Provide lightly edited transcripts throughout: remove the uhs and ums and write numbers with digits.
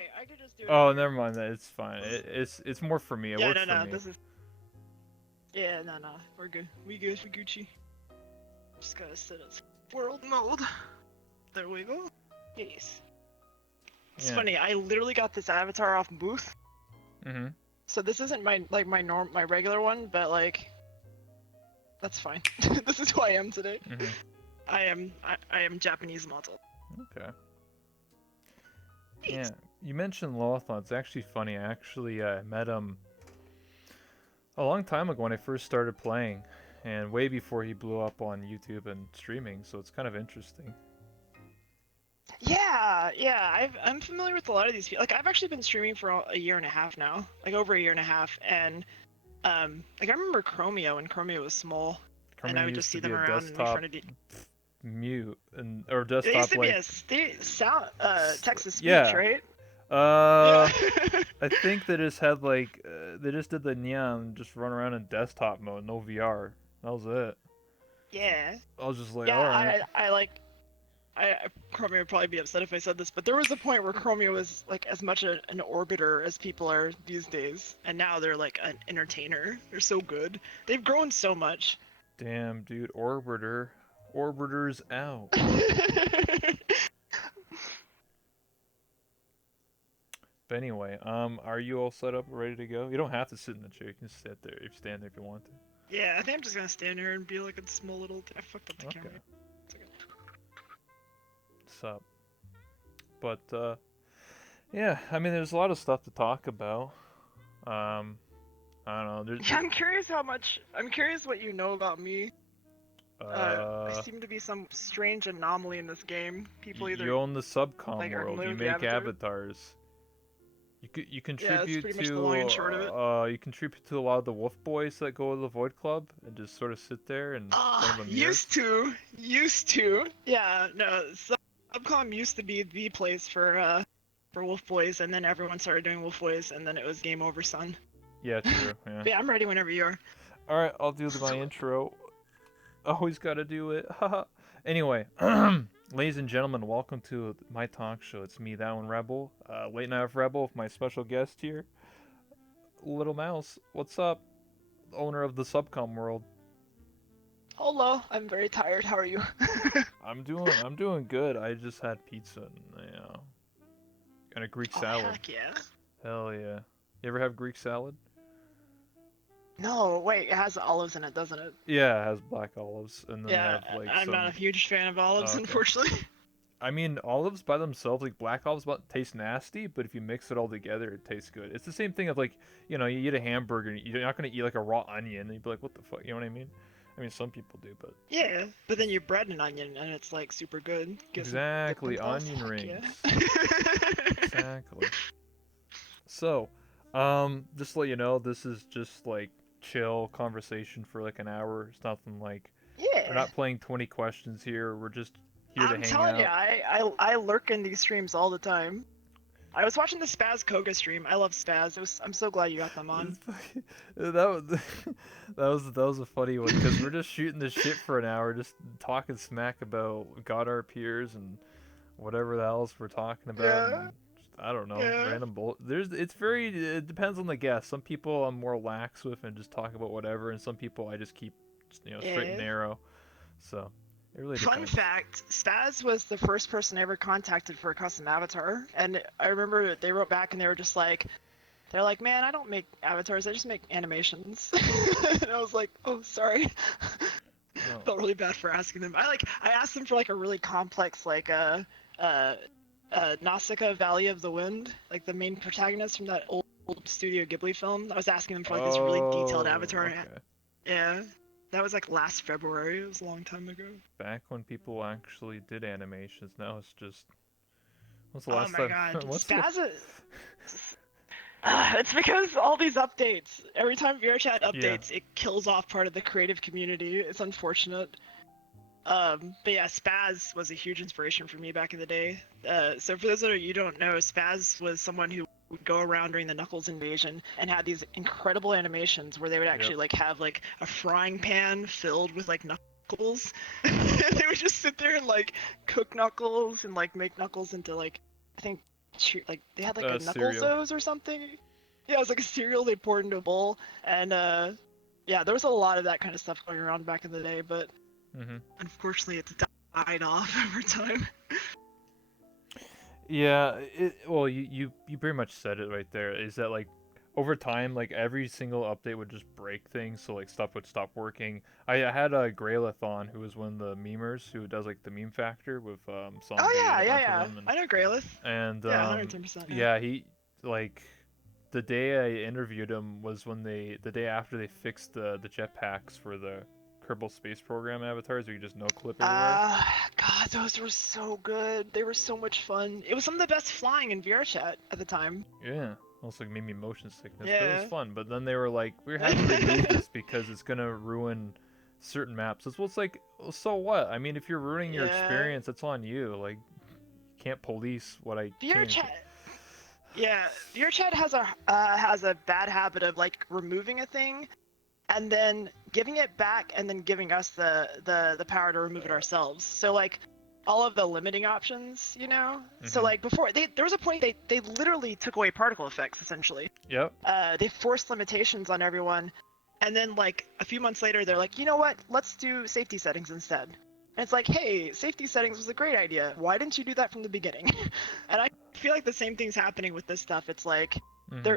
okay. I could just do it. Oh, never mind that. It's fine. It's more for me. It Yeah, works no, for no. me. This is. Yeah, no, no. We're good. We good. We Gucci. Just gotta set it world mode. There we go. Yes. It's Yeah. funny. I literally got this avatar off Booth. Mm-hmm. So this isn't my my regular one, but like that's fine. This is who I am today. Mm-hmm. I am Japanese model. Okay. Yeah. You mentioned Lothal. It's actually funny. I actually met him a long time ago when I first started playing, and way before he blew up on YouTube and streaming. So it's kind of interesting. Yeah, yeah. I'm familiar with a lot of these people. Like I've actually been streaming for a year and a half now, like over a year and a half, and like I remember Chromio when Chromio was small, and I Chromio would just used to see be them a around and make fun desktop of. mute and or It used desktop to be like a sound text to speech, yeah. right? Yeah. Uh, I think they just had like they just did the neon, just run around in desktop mode, no VR. That was it. Yeah. I was just like, Yeah, all right. I like Chromio would probably be upset if I said this, but there was a point where Chromio was like as much an orbiter as people are these days, and now they're like an entertainer. They're so good. They've grown so much. Damn, dude, Orbiter's out. But anyway, are you all set up, ready to go? You don't have to sit in the chair. You can sit there if you stand there if you want to. Yeah, I think I'm just gonna stand here and be like a small little. I fucked up the Okay. camera. What's up? But yeah, I mean, there's a lot of stuff to talk about. Um, I don't know. Yeah, I'm curious how much. I'm curious what you know about me. I Uh, seem to be some strange anomaly in this game. People you either own the subcom like are world. familiar You with the make avatar. avatars. You Yeah, that's contribute pretty much the long and to short of it. you contribute to a lot of the wolf boys that go to the Void Club and just sort of sit there and front of a mirror. Used to. Yeah, no. Subcom used to be the place for Wolf Boys, and then everyone started doing Wolf Boys, and then it was game over, son. Yeah, true. Yeah. But yeah, I'm ready whenever you are. All right, I'll do my intro. Always gotta do it. Haha. Anyway, ladies and gentlemen, welcome to my talk show. It's me, that one Rebel, late night of Rebel, with my special guest here, Little Mouse. What's up, owner of the Subcom world? Hello, I'm very tired. How are you? I'm doing good. I just had pizza and a Greek Oh, salad. heck yeah. Hell yeah. You ever have Greek salad? No, wait, it has olives in it, doesn't it? Yeah, it has black olives, and then they Yeah, have like I'm some. not a huge fan of olives, Oh, okay. unfortunately. I mean, olives by themselves, like black olives, taste nasty, but if you mix it all together, it tastes good. It's the same thing of like, you know, you eat a hamburger, and you're not gonna eat like a raw onion, and you'd be like, what the fuck, you know what I mean? I mean, some people do, but Yeah, but then you bread an onion, and it's like super good. Get some exactly, dipping sauce, onion heck rings. Yeah. Exactly. So, just to let you know, this is just like chill conversation for like an hour. It's nothing like we're Yeah. not playing 20 questions here. We're just here to I'm hang telling you, out. I lurk in these streams all the time. I was watching the Spaz Koga stream. I love Spaz. I'm so glad you got them on. that was that was a funny one because we're just shooting the shit for an hour, just talking smack about God our peers and whatever the else we're talking about. Yeah. And just, I don't know, Yeah. random bull. It depends on the guest. Some people I'm more lax with and just talk about whatever, and some people I just keep straight and Yeah. narrow. So it really Fun depends. fact, Spaz was the first person I ever contacted for a custom avatar. And I remember they wrote back and they were just like, man, I don't make avatars, I just make animations. And I was like, oh, sorry. Oh. Felt really bad for asking them. I asked them for like a really complex Nausicaa Valley of the Wind, like the main protagonist from that old Studio Ghibli film. I was asking them for like this really detailed avatar. Okay. Yeah, that was like last February. It was a long time ago. Back when people actually did animations, now it's just. What's the Oh last my time? god, What's the... Spaz. It's because all these updates. Every time VRChat updates, it kills off part of the creative community. It's unfortunate. But yeah, Spaz was a huge inspiration for me back in the day. So for those of you who don't know, Spaz was someone who would go around during the Knuckles invasion and had these incredible animations where they would actually like have like a frying pan filled with like Knuckles. They would just sit there and like cook Knuckles and like make Knuckles into like I think like they had like a knuckle Cereal. Zoes or something. Yeah, it was like a cereal they poured into a bowl, and yeah, there was a lot of that kind of stuff going around back in the day, but unfortunately it's died off over time. Yeah, well, you pretty much said it right there. Is that like over time, like every single update would just break things, so like stuff would stop working. I had a Graylathon who was one of the memers who does like the meme factor with Oh Zombie and yeah, a yeah, bunch of yeah. them, I know Graylith. and Yeah, 110%. Yeah. yeah, he like the day I interviewed him was when the day after they fixed the jetpacks for the Kerbal Space Program avatars, where you just no clip everywhere. God, those were so good. They were so much fun. It was some of the best flying in VR chat at the time. Yeah, also gave me motion sickness, but it was Yeah. fun. But then they were like, we had to remove this because it's gonna ruin certain maps. It's like, well, so what? I mean, if you're ruining your Yeah. experience, it's on you. Like, you can't police what I VR can't. chat. Yeah, VR chat has a bad habit of like removing a thing and then giving it back and then giving us the power to remove it ourselves. So like all of the limiting options, you know. So like before there was a point they literally took away particle effects essentially. Yep. They forced limitations on everyone, and then like a few months later they're like, you know what, let's do safety settings instead. And it's like, hey, safety settings was a great idea, why didn't you do that from the beginning? And I feel like the same thing's happening with this stuff. It's like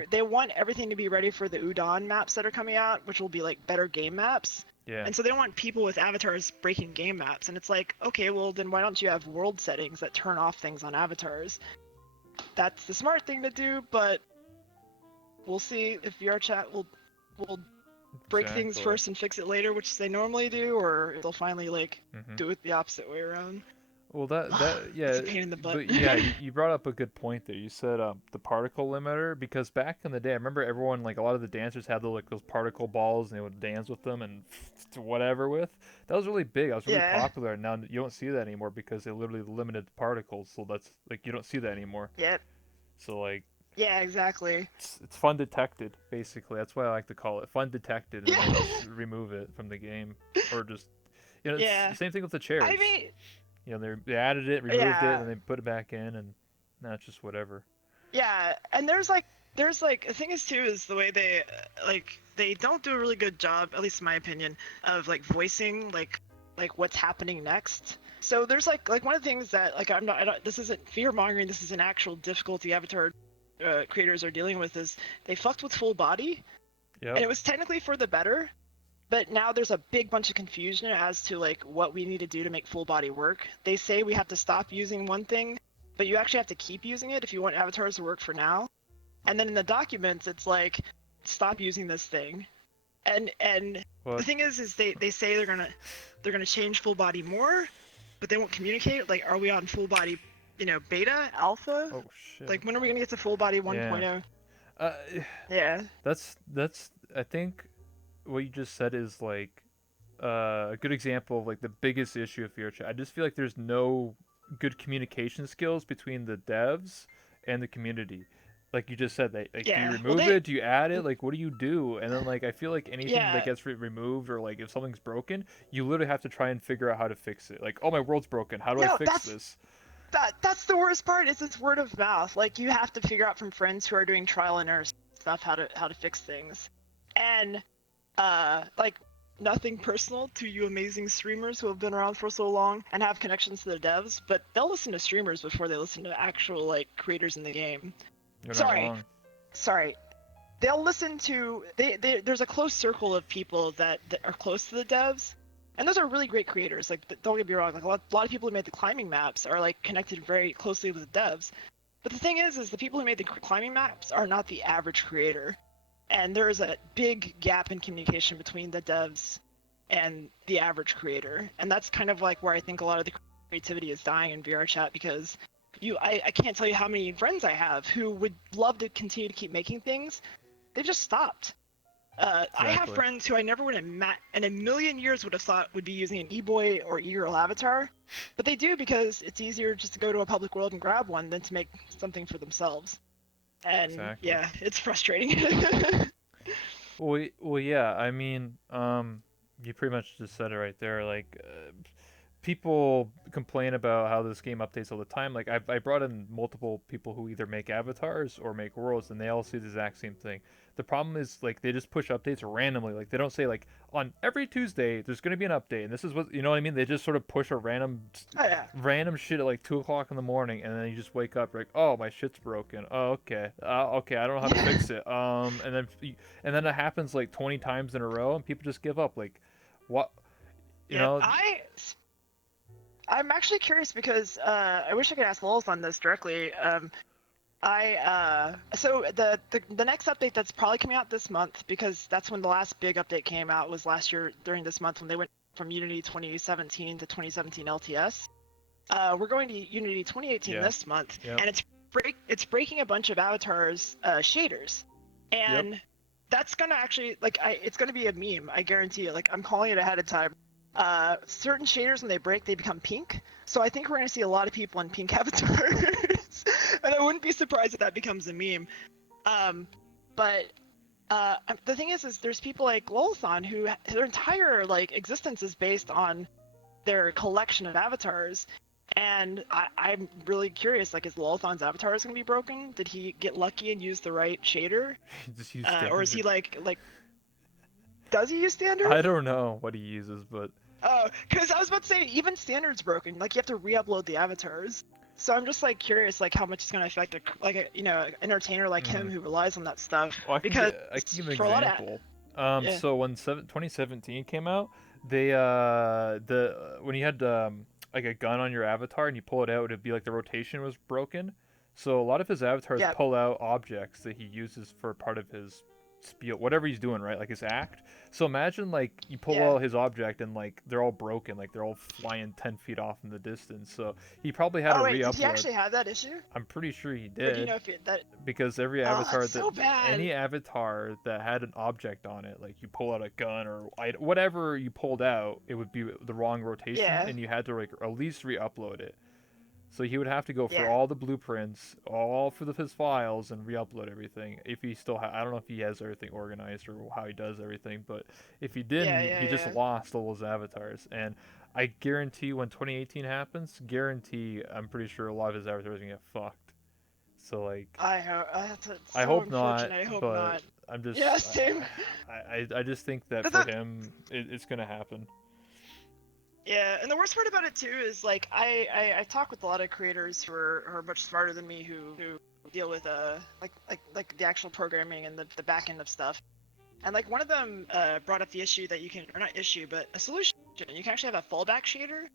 they want everything to be ready for the Udon maps that are coming out, which will be like better game maps. Yeah. And so they don't want people with avatars breaking game maps. And it's like, okay, well then why don't you have world settings that turn off things on avatars? That's the smart thing to do, but we'll see if VR chat will break things first and fix it later, which they normally do, or they'll finally like do it the opposite way around. Well, that yeah, it's a pain in the butt. but yeah, you brought up a good point there. You said the particle limiter, because back in the day, I remember everyone, like a lot of the dancers had like those particle balls and they would dance with them and whatever with. That was really big. That was really popular. Now you don't see that anymore because they literally limited the particles. So that's like you don't see that anymore. Yep. So like. Yeah, exactly. It's fun detected, basically. That's what I like to call it. Fun detected, and then just remove it from the game, or just it's the same thing with the chairs. I mean. They added it, removed it, and they put it back in, and now it's just whatever. Yeah, and there's like the thing is too is the way they don't do a really good job, at least in my opinion, of like voicing like what's happening next. So there's like one of the things that like this isn't fear mongering, this is an actual difficulty Avatar creators are dealing with, is they fucked with full body, and it was technically for the better. But now there's a big bunch of confusion as to like what we need to do to make full body work. They say we have to stop using one thing, but you actually have to keep using it if you want avatars to work for now. And then in the documents, it's like, stop using this thing. And the thing is they say they're gonna change full body more, but they won't communicate. Like, are we on full body, beta, alpha? Oh shit! Like, when are we gonna get to full body 1.0? Yeah. That's I think. What you just said is like a good example of like the biggest issue of VRChat. I just feel like there's no good communication skills between the devs and the community. Like you just said, like do you remove it? Do you add it? Like what do you do? And then like I feel like anything that gets removed, or like if something's broken, you literally have to try and figure out how to fix it. Like, oh, my world's broken. How do I fix this? That's the worst part, is it's word of mouth. Like you have to figure out from friends who are doing trial and error stuff how to fix things. And like nothing personal to you amazing streamers who have been around for so long and have connections to the devs, but they'll listen to streamers before they listen to actual like creators in the game. You're not wrong. Sorry. They'll listen to there's a close circle of people that are close to the devs, and those are really great creators. Like, don't get me wrong, like a lot of people who made the climbing maps are like connected very closely with the devs. But the thing is the people who made the climbing maps are not the average creator. And there is a big gap in communication between the devs and the average creator. And that's kind of like where I think a lot of the creativity is dying in VR chat, because I can't tell you how many friends I have who would love to continue to keep making things. They've just stopped. Exactly. I have friends who I never would have met in a million years would have thought would be using an e-boy or e-girl avatar. But they do, because it's easier just to go to a public world and grab one than to make something for themselves. And yeah, it's frustrating. Well, yeah. I mean, you pretty much just said it right there. Like, people complain about how this game updates all the time. Like I brought in multiple people who either make avatars or make worlds, and they all see the exact same thing. The problem is like they just push updates randomly. Like they don't say like on every Tuesday there's going to be an update, and this is what you know what I mean. They just sort of push a Oh yeah. random shit at like 2 o'clock in the morning, and then you just wake up like, oh, my shit's broken. Oh, okay, okay, I don't know how to fix it. And then it happens like 20 times in a row, and people just give up. Like, what? You Yeah. know, I'm actually curious because I wish I could ask Lulz on this directly. So the next update that's probably coming out this month, because that's when the last big update came out, was last year during this month when they went from Unity 2017 to 2017 LTS. We're going to Unity 2018 this month, and it's breaking a bunch of avatars shaders, and that's gonna actually it's gonna be a meme. I guarantee it. Like, I'm calling it ahead of time. Certain shaders, when they break, they become pink. So I think we're gonna see a lot of people in pink avatars, and I wouldn't be surprised if that becomes a meme. But the thing is there's people like Lolthon who their entire existence is based on their collection of avatars. And I'm really curious, like, is Lolthon's avatars gonna be broken? Did he get lucky and use the right shader? just use Or is he like does he use standard? I don't know what he uses, but Oh, because I was about to say, even standard's broken. Like, you have to re-upload the avatars. So I'm just curious, how much it's gonna affect an entertainer like him who relies on that stuff. well, I can give an for example. Yeah. So when 2017 came out, they when you had like a gun on your avatar and you pull it out, it'd be like the rotation was broken. So a lot of his avatars pull out objects that he uses for part of his spiel, whatever he's doing, right? Like his act. So imagine like you pull out his object and like they're all broken, like they're all flying 10 feet off in the distance. So he probably had to re-upload. Did he actually have that issue? I'm pretty sure he did. Or do you know if because every avatar any avatar that had an object on it, like you pull out a gun or whatever you pulled out, it would be the wrong rotation, and you had to like at least re-upload it. So he would have to go for all the blueprints, all for his files, and re-upload everything. If he still, I don't know if he has everything organized or how he does everything, but if he didn't, he just lost all those avatars. And I guarantee when 2018 happens, I'm pretty sure a lot of his avatars are gonna get fucked. So like, I hope not. I hope but not. I'm just, same. I just think that for him, it's gonna happen. Yeah, and the worst part about it too is I talk with a lot of creators who are much smarter than me who deal with like the actual programming and the back end of stuff. And one of them brought up the issue that you can, or not issue, but a solution. You can actually have a fallback shader.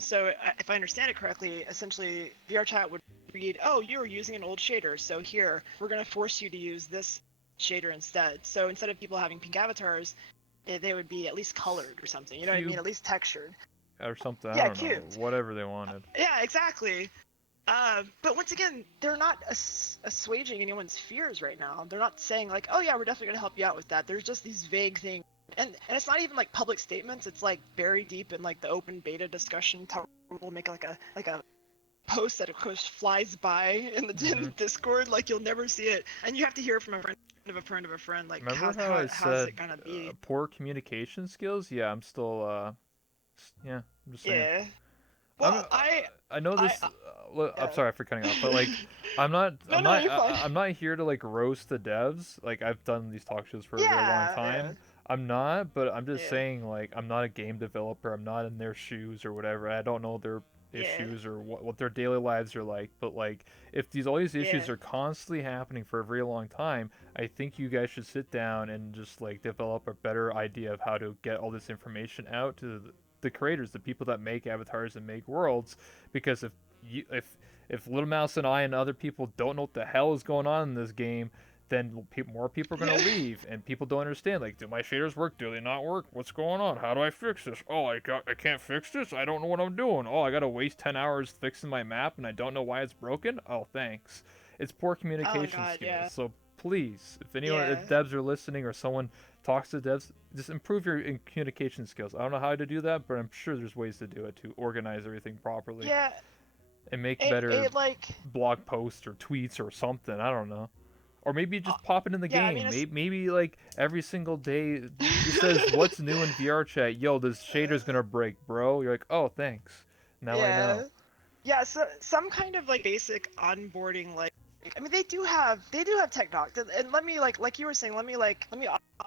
So if I understand it correctly, essentially VRChat would read, oh, you were using an old shader, so here we're gonna force you to use this shader instead. So instead of people having pink avatars, they would be at least colored or something. You know what I mean? At least textured. Or something. Yeah, I don't know. Whatever they wanted. Yeah, exactly. But once again, they're not assuaging anyone's fears right now. They're not saying oh yeah, we're definitely gonna help you out with that. There's just these vague things, and it's not even public statements. It's buried deep in the open beta discussion. We'll make a post that of course flies by in the Discord. You'll never see it, and you have to hear it from a friend of a friend of a friend. Remember how I said how's it gonna be? Poor communication skills? Yeah, I'm still I'm just saying. Yeah. Well, I know this. I'm sorry for cutting off, but I'm not here to roast the devs. I've done these talk shows for a very long time. Yeah. I'm not, but I'm just saying I'm not a game developer. I'm not in their shoes or whatever. I don't know their issues or what their daily lives are like. But if all these issues are constantly happening for a very long time, I think you guys should sit down and just develop a better idea of how to get all this information out to the creators, the people that make avatars and make worlds. Because if Little Mouse and I and other people don't know what the hell is going on in this game, then more people are going to leave, and people don't understand. Do my shaders work? Do they not work? What's going on? How do I fix this? Oh, I can't fix this? I don't know what I'm doing. Oh, I got to waste 10 hours fixing my map, and I don't know why it's broken? Oh, thanks. It's poor communication skills. Yeah. So please, if if devs are listening or someone talks to devs, just improve your communication skills. I don't know how to do that, but I'm sure there's ways to do it, to organize everything properly. Yeah. And make better blog posts or tweets or something. I don't know. Or maybe just pop it in the Yeah, I mean, game. Maybe like every single day it says what's new in VR chat. Yo, this shader's gonna break, bro. You're like, oh, thanks. Now I know. yeah. Yeah, so some kind of like basic onboarding, like I mean they do have tech docs, and let me like you were saying, let me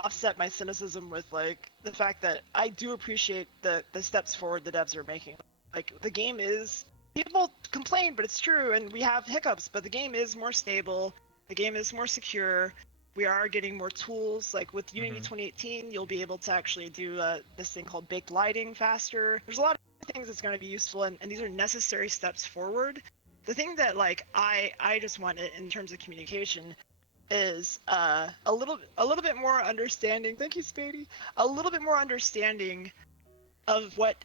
offset my cynicism with like the fact that I do appreciate the steps forward the devs are making. Like the game is, people complain, but it's true, and we have hiccups, but the game is more stable, the game is more secure. We are getting more tools. Like with Unity Hmm. 2018, you'll be able to actually do this thing called baked lighting faster. There's a lot things that's going to be useful, and these are necessary steps forward. The thing that like I just want in terms of communication is a little bit more understanding. Thank you, Spady. A little bit more understanding of what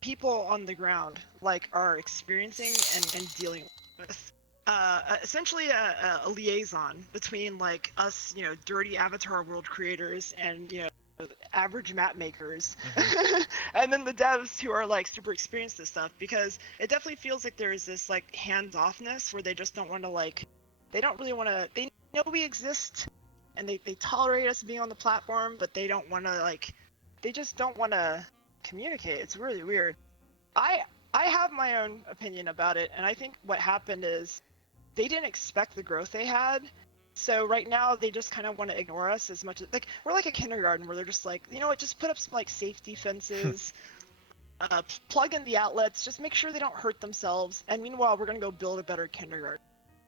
people on the ground like are experiencing and dealing with. Essentially a liaison between like us, dirty avatar world creators, and average map makers, Hmm. and then the devs who are like super experienced at stuff, because it definitely feels like there is this like hands-offness where they just don't want to they don't really want to, they know we exist and they tolerate us being on the platform, but they don't want to they just don't want to communicate. It's really weird. I I have my own opinion about it, and I think what happened is they didn't expect the growth they had. So right now they just kind of want to ignore us as much as like we're like a kindergarten where they're just like, you know what, just put up some like safety fences, plug in the outlets, just make sure they don't hurt themselves. And meanwhile, we're gonna go build a better kindergarten.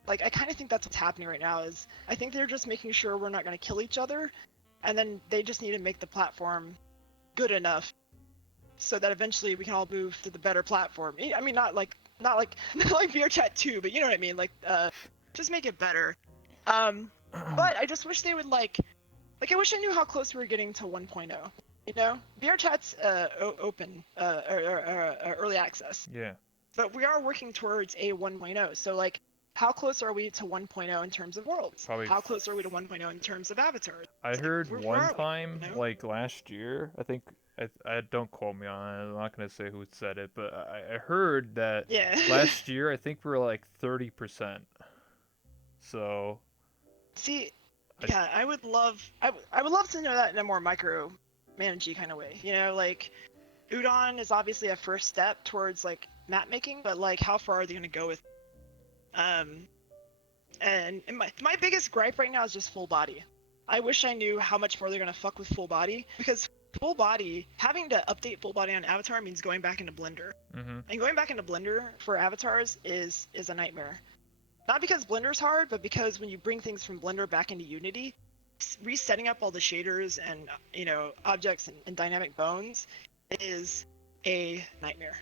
Like I kind of think that's what's happening right now. Is I think they're just making sure we're not gonna kill each other, and then they just need to make the platform good enough so that eventually we can all move to the better platform. I mean, not like not like VRChat 2, but you know what I mean. Like just make it better. Um, but I just wish they would I wish I knew how close we were getting to 1.0. VRChat's open or early access, Yeah. but we are working towards a 1.0. So like, how close are we to 1.0 in terms of worlds? Probably. How close are we to 1.0 in terms of avatars? I Like, heard where one are we? time, like last year, I think. I don't quote me on it. I'm not gonna say who said it, but I heard that Yeah. last year I think we were like 30%. So See, I, yeah, I would love to know that in a more micro managey kind of way. Like Udon is obviously a first step towards like map making, but like how far are they gonna go with um and my biggest gripe right now is just full body. I wish I knew how much more they're gonna fuck with full body, because full body, having to update full body on Avatar means going back into Blender. hmm. And going back into Blender for avatars is a nightmare. Not because Blender's hard, but because when you bring things from Blender back into Unity, resetting up all the shaders and objects and dynamic bones is a nightmare.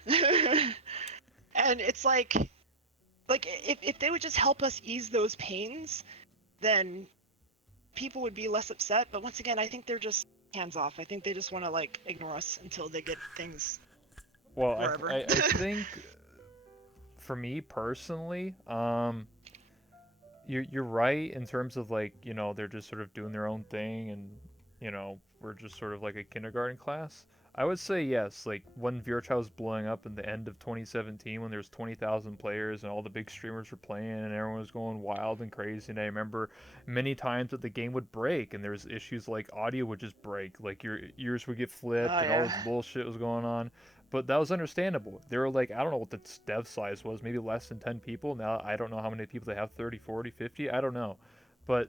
And it's like if they would just help us ease those pains, then people would be less upset. But once again, I think they're just hands off. I think they just want to like ignore us until they get things Well, wherever. I think for me personally, you're right in terms of like they're just sort of doing their own thing, and we're just sort of like a kindergarten class. I would say yes, like when VRChat was blowing up in the end of 2017, when there was 20,000 players and all the big streamers were playing and everyone was going wild and crazy. And I remember many times that the game would break and there was issues like audio would just break, like your ears would get flipped Oh and all yeah, this bullshit was going on. But that was understandable. They were like, I don't know what the dev size was, maybe less than 10 people. Now I don't know how many people they have, 30, 40, 50, I don't know. But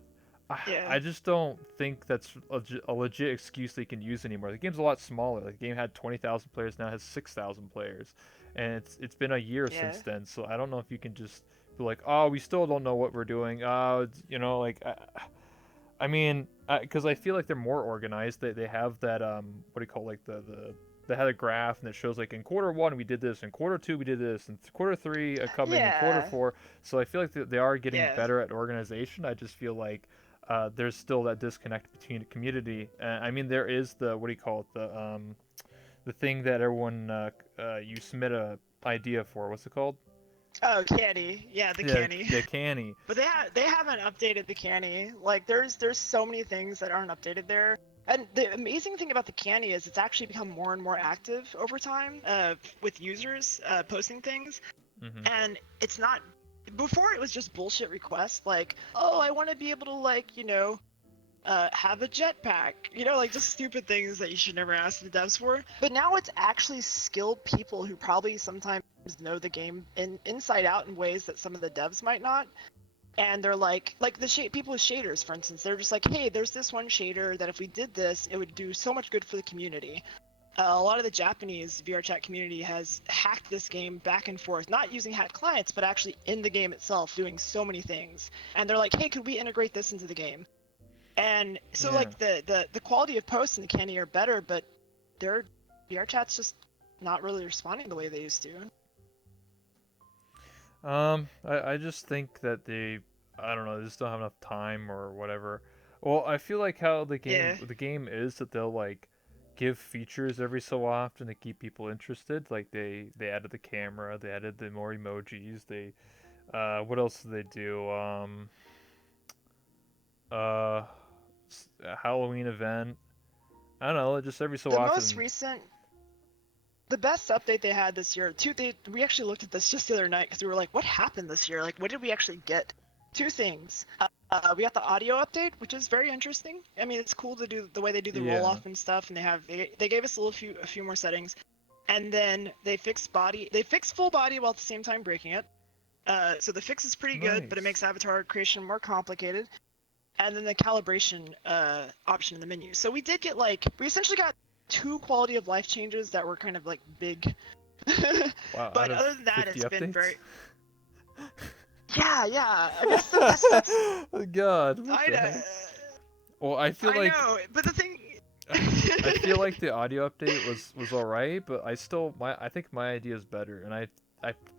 yeah, I just don't think that's a legit excuse they can use anymore. The game's a lot smaller. The game had 20,000 players, now it has 6,000 players. And it's been a year yeah, since then, so I don't know if you can just be like, oh, we still don't know what we're doing. Like, I mean, because I feel like they're more organized. They have that what do you call it, like they had a graph and it shows like in quarter one we did this, in quarter two we did this, and quarter three coming in quarter yeah, four. So I feel like they are getting yeah. better at organization. I just feel like there's still that disconnect between the community. I mean, there is the what do you call it, the thing that everyone you submit a idea for. What's it called? Oh, canny. Yeah, the Yeah, canny. the canny. But they haven't updated the canny. Like there's so many things that aren't updated there. And the amazing thing about the canny is it's actually become more and more active over time with users posting things. Hmm. And it's not before it was just bullshit requests like, oh, I want to be able to like, have a jetpack, like just stupid things that you should never ask the devs for. But now it's actually skilled people who probably sometimes know the game inside out in ways that some of the devs might not. And they're like the people with shaders, for instance, they're just like, hey, there's this one shader that if we did this, it would do so much good for the community. A lot of the Japanese VR chat community has hacked this game back and forth, not using hacked clients, but actually in the game itself, doing so many things. And they're like, hey, could we integrate this into the game? And so Yeah. like the quality of posts in the candy are better, but their VR chat's just not really responding the way they used to. I just think that I don't know, they just don't have enough time or whatever. Well, I feel like how Yeah. the game is that they'll like give features every so often to keep people interested. Like they added the camera, they added the more emojis, they what else did they do? Uh a Halloween event. I don't know, just every so The most often. recent, the best update they had this year, we actually looked at this just the other night because we were like, what happened this year? Like, what did we actually get? Two things. We got the audio update, which is very interesting. I mean, it's cool to do the way they do the roll Yeah. off and stuff, and they gave us a few more settings, and then they fixed full body while at the same time breaking it. So the fix is pretty good, but it makes Nice. avatar creation more complicated. And then the calibration option in the menu. So we essentially got two quality of life changes that were kind of like big. Wow, out But of other than that, 50 it's been updates? very. Yeah. I guess that's like. God, what I the heck? Well, I feel I like know, but the thing. I feel like the audio update was alright, but I think my idea is better, and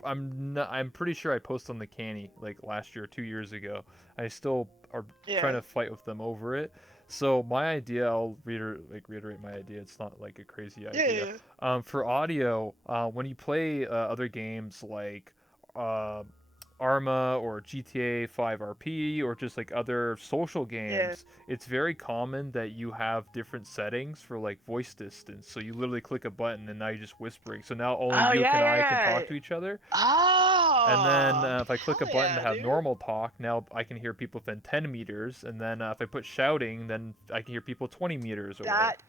I'm pretty sure I posted on the canny like last year, 2 years ago. I still are trying Yeah. to fight with them over it. So my idea, I'll reiterate my idea. It's not like a crazy idea. Yeah. For audio, when you play other games like uh, Arma or GTA 5 RP or just like other social Yeah. games, it's very common that you have different settings for like voice distance. So you literally click a button and now you're just whispering. So now only Oh you yeah, and I can yeah. talk to each other. And then Oh, if I click a hell button to yeah, have dude. normal talk, now I can hear people within 10 meters. And then if I put shouting, then I can hear people 20 meters away. That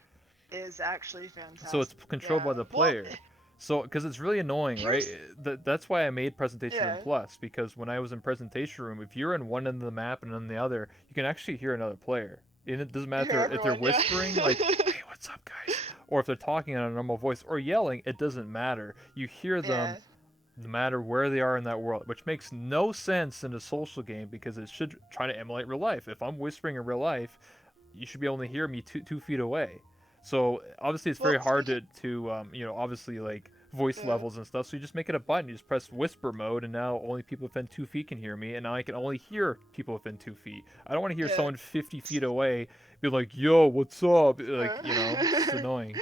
is actually So it's fantastic. controlled Yeah. by the Well, player. So because it's really annoying, right? here's That's why I made Presentation Room yeah. Plus, because when I was in Presentation Room, if you're in one end of the map and on the other, you can actually hear another player. And it doesn't You hear matter if they're everyone, yeah. whispering like, "Hey, what's up, guys?" or if they're talking in a normal voice or yelling. It doesn't matter. You hear them Yeah. no matter where they are in that world, which makes no sense in a social game because it should try to emulate real life. If I'm whispering in real life, you should be able to hear me 2 feet away. So obviously it's Well, very hard speaking, obviously like voice yeah, levels and stuff. So you just make it a button. You just press whisper mode, and now only people within 2 feet can hear me, and now I can only hear people within 2 feet. I don't want to hear yeah. someone 50 feet away be like, "Yo, what's up?" Like, Uh, it's just annoying.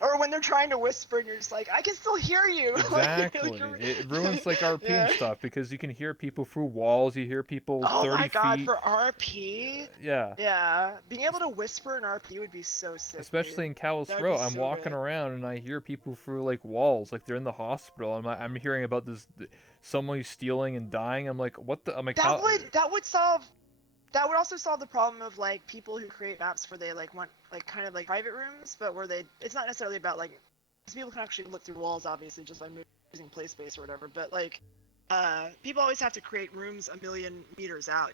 or when they're trying to whisper and you're just like, I can still hear you. Like, Exactly. It ruins like RP and yeah. stuff because you can hear people through walls. You hear people Oh 30 my god, feet. for RP, Yeah. yeah, being able to whisper in RP would be so sick, dude. Especially in Callous That would Row, be I'm so walking good. around and I hear people through like walls, like they're in the hospital. I'm hearing about this someone who's stealing and dying. I'm like, what the? I'm like, That how? would that would solve that would also solve the problem of like people who create maps where they like want like kind of like private rooms, but where they it's not necessarily about like because people can actually look through walls obviously just by using play space or whatever, but like people always have to create rooms a million meters out,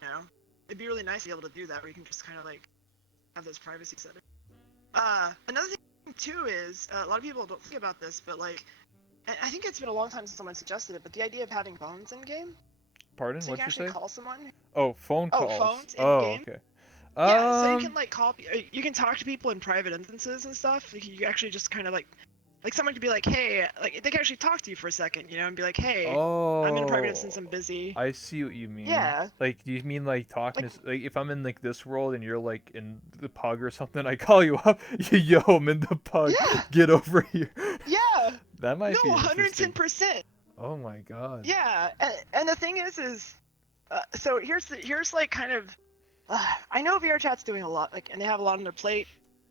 it'd be really nice to be able to do that where you can just kind of like have those privacy settings. Another thing too is a lot of people don't think about this, but like I think it's been a long time since someone suggested it, but the idea of having phones in game, Pardon? so you What'd can you actually say? call someone. Oh, phone Oh, calls. phones in Oh, game. okay. Yeah, so you can Um, like copy. You can talk to people in private instances and stuff. You actually just kind of like someone could be like, hey, like they can actually talk to you for a second, and be like, hey, I'm in a private instance, oh, I'm busy. I see what you mean. Yeah, Like, do you mean like talking like like if I'm in like this world and you're like in the pug or something, I call you up, yo, I'm in the pug, yeah, get over here. yeah. That might No, be interesting. 110%. Oh my god. Yeah, and the thing is so here's like kind of I know VR Chat's doing a lot, like, and they have a lot on their plate,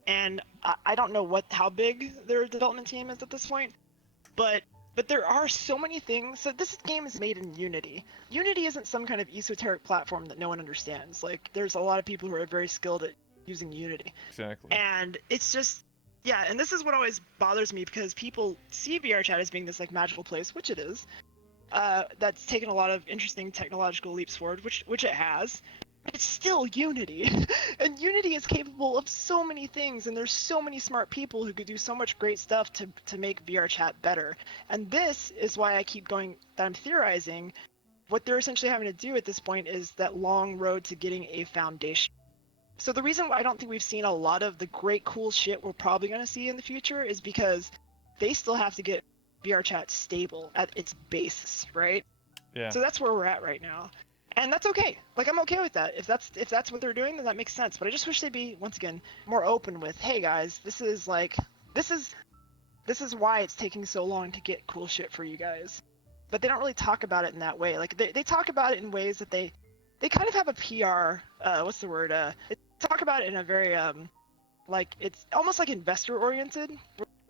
and I don't know how big their development team is at this point, but But there are so many things. So this game is made in Unity. Unity isn't some kind of esoteric platform that no one understands. Like there's a lot of people who are very skilled at using Unity. Exactly. And it's just, yeah, and this is what always bothers me, because people see VR chat as being this like magical place, which it is. That's taken a lot of interesting technological leaps forward, which it has. But it's still Unity, and Unity is capable of so many things, and there's so many smart people who could do so much great stuff to make VR chat better. And this is why I keep going, that I'm theorizing what they're essentially having to do at this point is that long road to getting a foundation. So the reason why I don't think we've seen a lot of the great cool shit we're probably going to see in the future is because they still have to get VR chat stable at its basis, right? Yeah. So that's where we're at right now. And that's okay. Like I'm okay with that. If that's what they're doing, then that makes sense. But I just wish they'd be, once again, more open with, hey guys, this is why it's taking so long to get cool shit for you guys. But they don't really talk about it in that way. Like they talk about it in ways that they kind of have a PR, what's the word? They talk about it in a very like it's almost like investor oriented.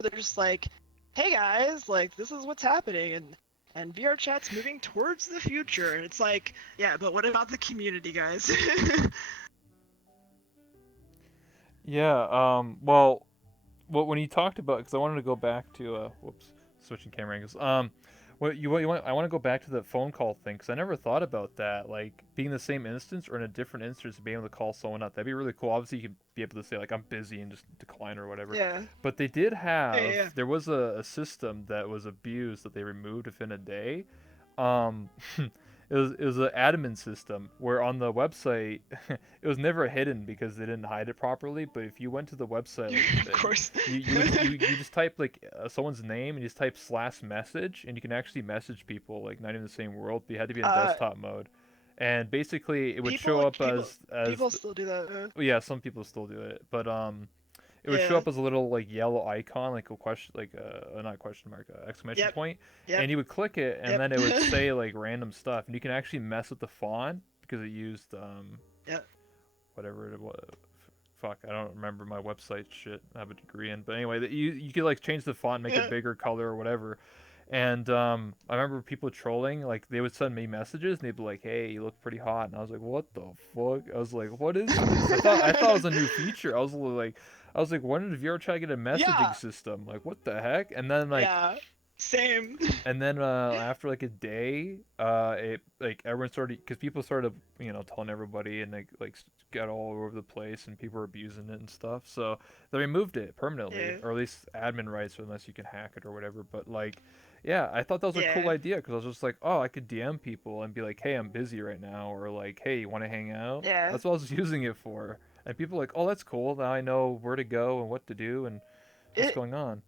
They're just like, hey guys, like this is what's happening, and VR chat's moving towards the future. And it's like, yeah, but what about the community, guys? Yeah. Well, when you talked about, because I wanted to go back to whoops, switching camera angles. What you want? I want to go back to the phone call thing, because I never thought about that. Like being the same instance or in a different instance, being able to call someone up. That'd be really cool. Obviously, you could be able to say like I'm busy and just decline or whatever. Yeah. But they did Yeah, have. yeah. There was a system that was abused that they removed within a day. Um, it was an admin system where on the website it was never hidden because they didn't hide it properly. But if you went to the website, like Of course. you just type like someone's name and you just type slash message, and you can actually message people like not in the same world. But you had to be in desktop mode, and basically it would show up as people still do that. well, yeah, some people still do it, but it would show Yeah. up as a little like yellow icon, like a question, like not a question mark, exclamation Yep. point, Yep. and you would click it, and Yep. then it would say like random stuff, and you can actually mess with the font because it used Yep. whatever it was. Fuck, I don't remember my website shit. I have a degree in, but anyway, you could like change the font, make it Yeah. bigger, color or whatever. And I remember people trolling, like they would send me messages and they'd be like, "Hey, you look pretty hot," and I was like, "What the fuck?" I was like, "What is this?" I thought it was a new feature. I was like, "When did VRChat get a messaging Yeah. system? Like, what the heck?" And then like Yeah. Same. after like a day, it like everyone started, because people started telling everybody, and like got all over the place and people were abusing it and stuff, so they removed it permanently, Yeah. or at least admin rights, unless you can hack it or whatever. But like, yeah, I thought that was a cool Yeah. idea, because I was just like, oh, I could DM people and be like, hey, I'm busy right now, or like, hey, you want to hang out? Yeah. That's what I was using it for. And people were like, oh, that's cool, now I know where to go and what to do and what's It going on.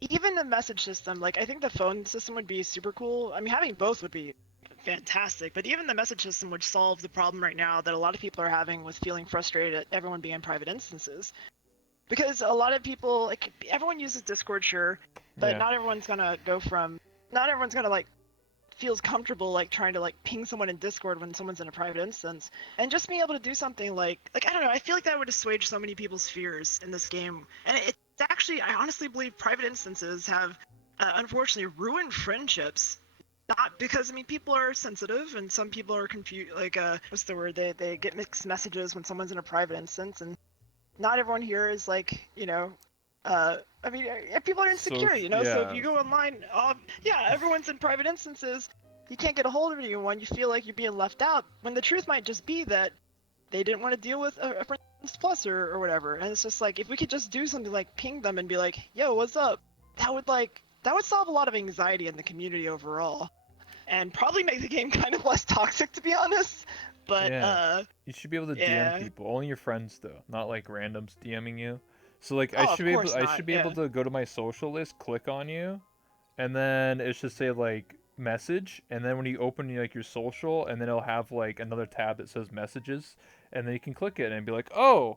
even the message system, like I think the phone system would be super cool. I mean, having both would be fantastic, but even the message system would solve the problem right now that a lot of people are having with feeling frustrated at everyone being in private instances. Because a lot of people, like everyone uses Discord, sure, but Yeah. not everyone's gonna not everyone's gonna like feels comfortable like trying to like ping someone in Discord when someone's in a private instance, and just being able to do something like I don't know, I feel like that would assuage so many people's fears in this game. And it's actually, I honestly believe private instances have unfortunately ruined friendships. Not because, I mean, people are sensitive and some people are confused, like what's the word, they get mixed messages when someone's in a private instance, and not everyone here is like, I mean, people are insecure, so if Yeah. you go online, yeah, everyone's in private instances, you can't get a hold of anyone, you feel like you're being left out, when the truth might just be that they didn't want to deal with a friends plus or whatever. And it's just like, if we could just do something like ping them and be like, yo, what's up, that would solve a lot of anxiety in the community overall, and probably make the game kind of less toxic, to be honest. But Yeah. You should be able to DM yeah. people, only your friends though, not like randoms DMing you. So like Oh, of course I not. should be able Yeah. to go to my social list, click on you, and then it should say like message, and then when you open like your social, and then it'll have like another tab that says messages, and then you can click it and be like, "Oh,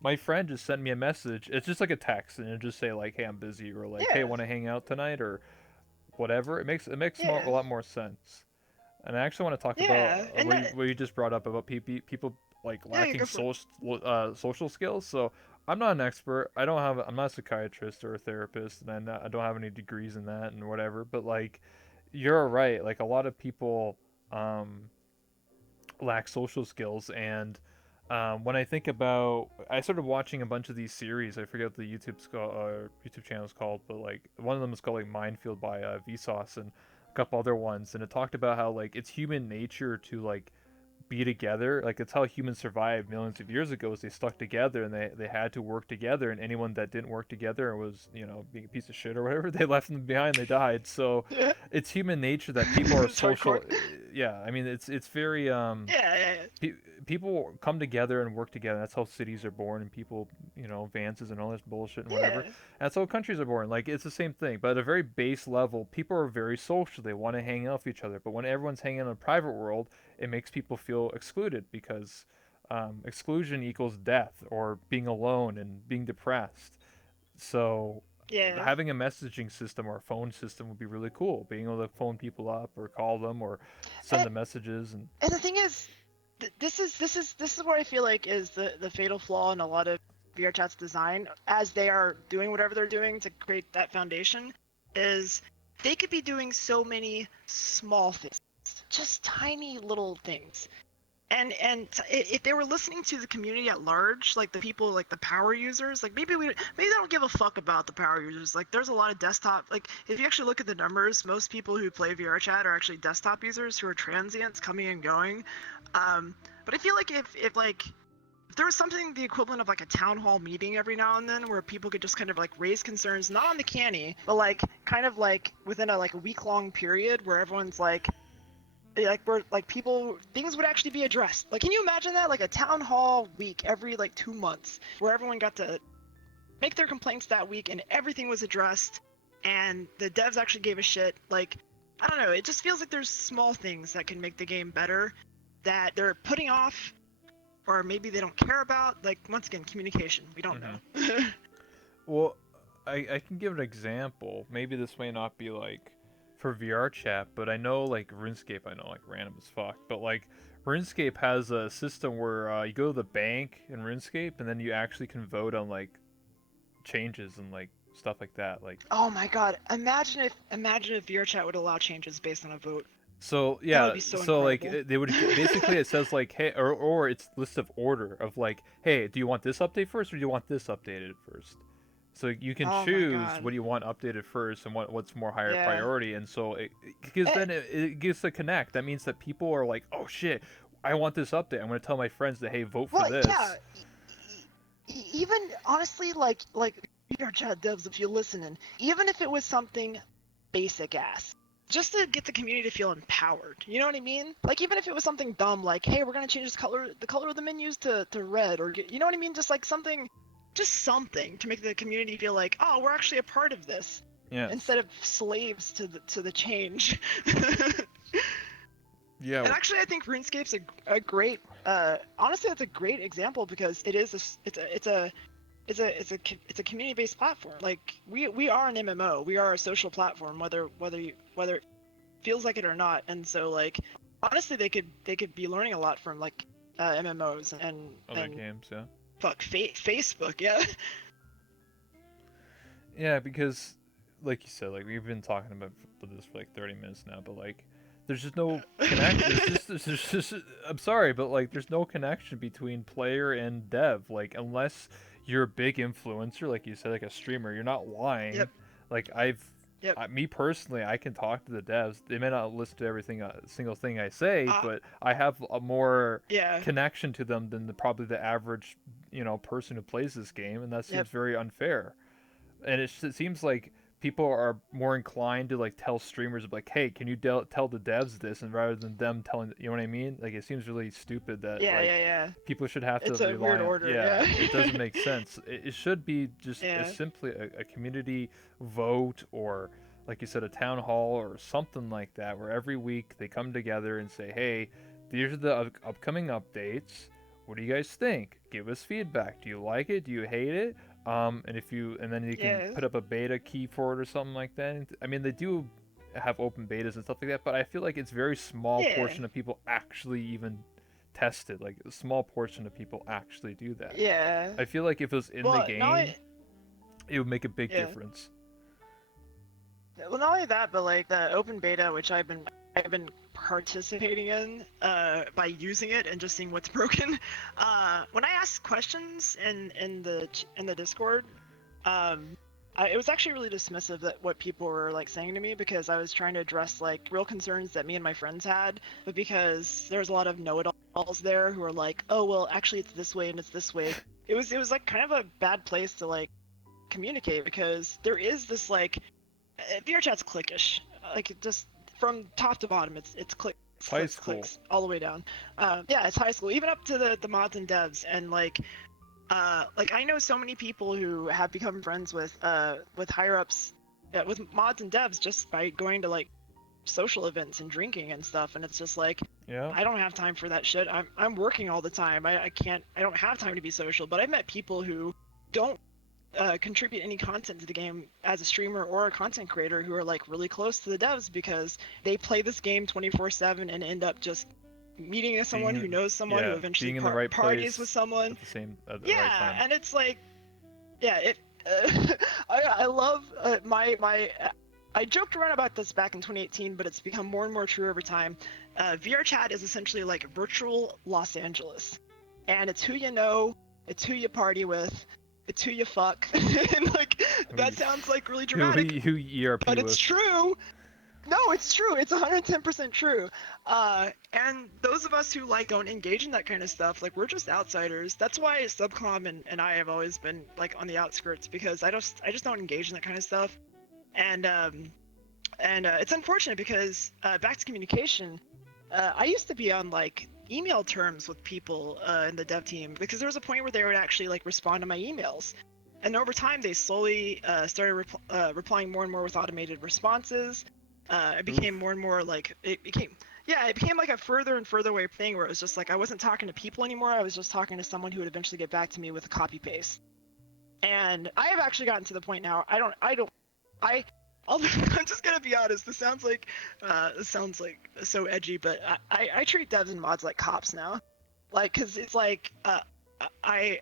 my friend just sent me a message." It's just like a text, and it'll just say like, "Hey, I'm busy," or like, "Hey, Yeah. want to hang out tonight," or whatever. A Yeah. lot more sense. And I actually want to talk Yeah. about And that, what you just brought up about people like yeah, you lacking go for it. social skills. So I'm not an expert. I'm not a psychiatrist or a therapist, and I don't have any degrees in that and whatever. But like, you're right. Like a lot of people um, lack social skills, and when I think about, I started watching a bunch of these series. I forget what the YouTube channel is called, but like one of them is called like Minefield by Vsauce and a couple other ones, and it talked about how like it's human nature to like be together. Like it's how humans survived millions of years ago. Is they stuck together and they had to work together. And anyone that didn't work together and was being a piece of shit or whatever, they left them behind. They died. So Yeah. it's human nature that people are It's hardcore. social. Yeah, I mean it's very Yeah, yeah, yeah. pe- people come together and work together. That's how cities are born, and people, advances and all this bullshit and whatever. Yeah. That's how countries are born. Like it's the same thing, but at a very base level, people are very social. They want to hang out with each other. But when everyone's hanging out in a private world, it makes people feel excluded because exclusion equals death or being alone and being depressed. So Yeah. having a messaging system or a phone system would be really cool. Being able to phone people up or call them or send And, them messages and and the thing is, this is where I feel like is the fatal flaw in a lot of VRChat's design as they are doing whatever they're doing to create that foundation is they could be doing so many small things, just tiny little things. And if they were listening to the community at large, like the people, like the power users, like maybe they don't give a fuck about the power users. Like there's a lot of desktop, like if you actually look at the numbers, most people who play VRChat are actually desktop users who are transients coming and going. But I feel like if there was something the equivalent of like a town hall meeting every now and then where people could just kind of like raise concerns, not on the canny, but like kind of like within a like a week long period where everyone's like where like people things would actually be addressed. Like can you imagine that, like a town hall week every like 2 months where everyone got to make their complaints that week and everything was addressed and the devs actually gave a shit. Like I don't know, it just feels like there's small things that can make the game better that they're putting off or maybe they don't care about. Like once again, communication, we don't hmm know. Well, I can give an example. Maybe this may not be like for VR chat, but I know like RuneScape, I know like random as fuck, but like RuneScape has a system where you go to the bank in RuneScape and then you actually can vote on like changes and like stuff like that. Like Oh my god, imagine if VRChat would allow changes based on a vote. so That would yeah, be so so like incredible. they would basically it says like hey or it's list of order of like hey, do you want this update first or do you want this updated first? So you can Oh my choose god. what you want updated first and what's more higher Yeah. priority, and so because Eh, then it gives a connect. That means that people are like, oh shit, I want this update. I'm gonna tell my friends that hey, vote for well, yeah. this. Even honestly, like your chat devs, if you're listening, even if it was something basic ass, just to get the community to feel empowered. You know what I mean? Like even if it was something dumb, like hey, we're gonna change the color of the menus to red, or you know what I mean? Just like something, just something to make the community feel like, oh, we're actually a part of this, Yes. instead of slaves to the change. Yeah. And actually, I think RuneScape's a great, honestly, that's a great example because it is it's a community-based platform. Like we are an MMO, we are a social platform, whether it feels like it or not. And so like honestly, they could be learning a lot from like MMOs Other and games, yeah. fuck Facebook, yeah. Yeah, because like you said, like we've been talking about this for like 30 minutes now, but like there's just no connect. There's just I'm sorry, but like there's no connection between player and dev. Like unless you're a big influencer, like you said, like a streamer, you're not lying. Yep, Like yep. me personally, I can talk to the devs. They may not listen to everything, single thing I say, Uh, but I have a more yeah, connection to them than probably the average, person who plays this game, and that yep, seems very unfair. And it seems like people are more inclined to like tell streamers like, hey, can you tell the devs this, and rather than them telling, you know what I mean? Like it seems really stupid that yeah, yeah, like yeah. people should have to It's a weird rely on. order, Yeah, yeah. it doesn't make sense. It should be just Yeah, simply a community vote, or like you said, a town hall or something like that, where every week they come together and say, hey, these are the upcoming updates. What do you guys think? Give us feedback. Do you like it? Do you hate it? And then you can yeah, put up a beta key for it or something like that. I mean, they do have open betas and stuff like that, but I feel like it's very small yeah. portion of people actually even tested. Like a small portion of people actually do that. Yeah. I feel like if it was in the Well, not game, only, it would make a big yeah. difference. Well, not only that, but like the open beta, which I've been participating in by using it and just seeing what's broken. When I asked questions in the Discord, it was actually really dismissive that what people were like saying to me, because I was trying to address like real concerns that me and my friends had, but because there's a lot of know-it-alls there who are like, oh well, actually it's this way and it's this way. It was like kind of a bad place to like communicate, because there is this like VR chat's clickish. Like it just from top to bottom, it's clicks, It's high clicks, school. clicks all the way down. Yeah, it's high school, even up to the mods and devs, and like I know so many people who have become friends with higher ups, with mods and devs just by going to like social events and drinking and stuff, and it's just like Yeah. I don't have time for that shit. I'm working all the time. I don't have time to be social. But I've met people who don't contribute any content to the game as a streamer or a content creator who are like really close to the devs, because they play this game 24/7 and end up just meeting someone who knows someone who eventually being in the right parties place with someone. at the right Yeah, time. and it's like, yeah, it. I love I joked around about this back in 2018, but it's become more and more true over time. VR chat is essentially like virtual Los Angeles, and it's who you know, it's who you party with, it's who you fuck, and like that sounds like really dramatic, Who ERP but with. it's true. No, it's true. It's 110% true. And those of us who like don't engage in that kind of stuff, like we're just outsiders. That's why Subcom and I have always been like on the outskirts, because I just don't engage in that kind of stuff. And it's unfortunate because back to communication, I used to be on like email terms with people in the dev team, because there was a point where they would actually like respond to my emails. And over time, they slowly started replying more and more with automated responses. It became more and more like it became like a further and further away thing, where it was just like I wasn't talking to people anymore. I was just talking to someone who would eventually get back to me with a copy paste. And I have actually gotten to the point now. I'm just gonna be honest. This sounds like so edgy, but I treat devs and mods like cops now, like, cause it's like I've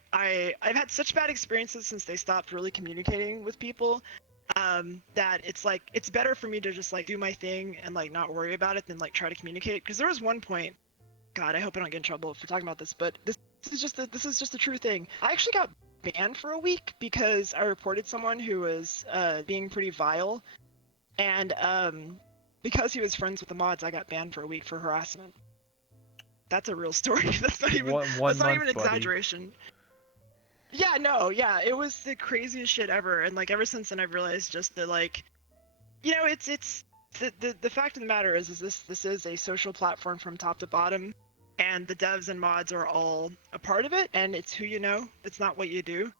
had such bad experiences since they stopped really communicating with people, that it's like it's better for me to just like do my thing and like not worry about it than like try to communicate. Because there was one point, God, I hope I don't get in trouble for talking about this, but this is just a true thing. I actually got banned for a week because I reported someone who was being pretty vile, and because he was friends with the mods, I got banned for a week for harassment. That's a real story. That's not even an exaggeration. Yeah, no, yeah, it was the craziest shit ever, and like ever since then I've realized just that, like, you know, it's the fact of the matter is this is a social platform from top to bottom, and the devs and mods are all a part of it, and it's who you know, it's not what you do.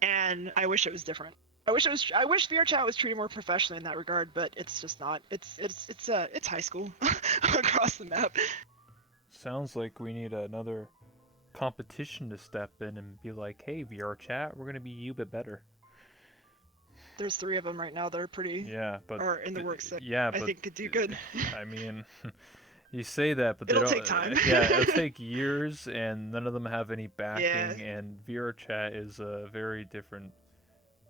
And I wish it was different. I wish VRChat was treated more professionally in that regard, but it's just not. It's high school across the map. Sounds like we need another competition to step in and be like, hey, VR chat, we're gonna be you but better. There's 3 of them right now that are pretty. Yeah, but are in the works that I think could do good. I mean, you say that, but it'll take time. Yeah, it'll take years, and none of them have any backing. Yeah. And VR chat is a very different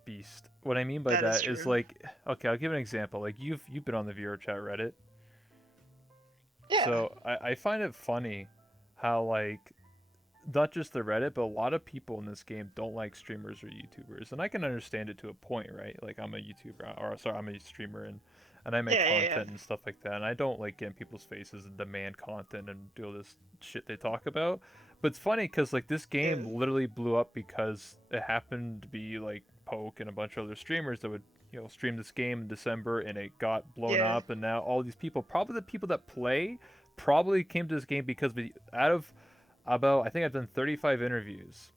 beast. What I mean by that is like, okay, I'll give an example. Like you've been on the VR chat Reddit. Yeah. So I find it funny how like not just the Reddit, but a lot of people in this game don't like streamers or YouTubers, and I can understand it to a point, right? Like I'm a YouTuber, or sorry, I'm a streamer, and I make content and stuff like that, and I don't like get in people's faces and demand content and do all this shit they talk about. But it's funny because like this game literally blew up because it happened to be like Poke and a bunch of other streamers that would stream this game in December, and it got blown up, and now all these people, probably the people that play, probably came to this game because out of about, I think I've done 35 interviews.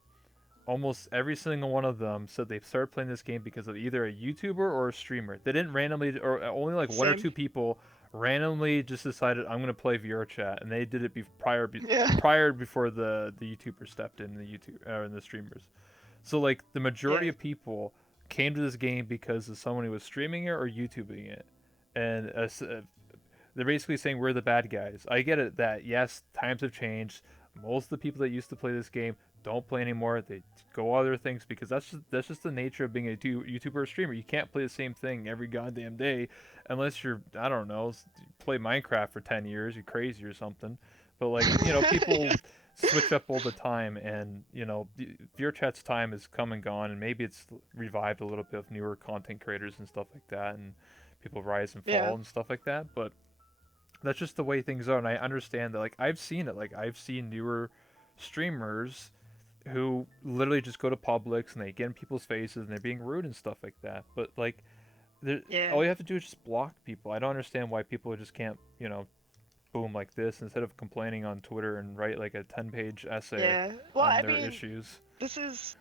Almost every single one of them said they started playing this game because of either a YouTuber or a streamer. They didn't randomly, or only like one or two people randomly just decided I'm going to play VR chat, and they did it prior before the YouTuber stepped in, and the streamers. So like the majority of people came to this game because of someone who was streaming it or YouTubing it, and they're basically saying we're the bad guys. I get it that yes, times have changed. most of the people that used to play this game don't play anymore. They go other things because that's just the nature of being a YouTuber or streamer. You can't play the same thing every goddamn day unless you're, I don't know, play Minecraft for 10 years. You're crazy or something. But like, people Yeah. switch up all the time, and VRChat's time is come and gone, and maybe it's revived a little bit of newer content creators and stuff like that, and people rise and Yeah. fall and stuff like that. But that's just the way things are, and I understand that. Like, I've seen it. Like, I've seen newer streamers who literally just go to Publix and they get in people's faces and they're being rude and stuff like that. But like, Yeah. all you have to do is just block people. I don't understand why people just can't, boom like this instead of complaining on Twitter and write like a 10-page essay Yeah. Well, on I their mean, issues. this is.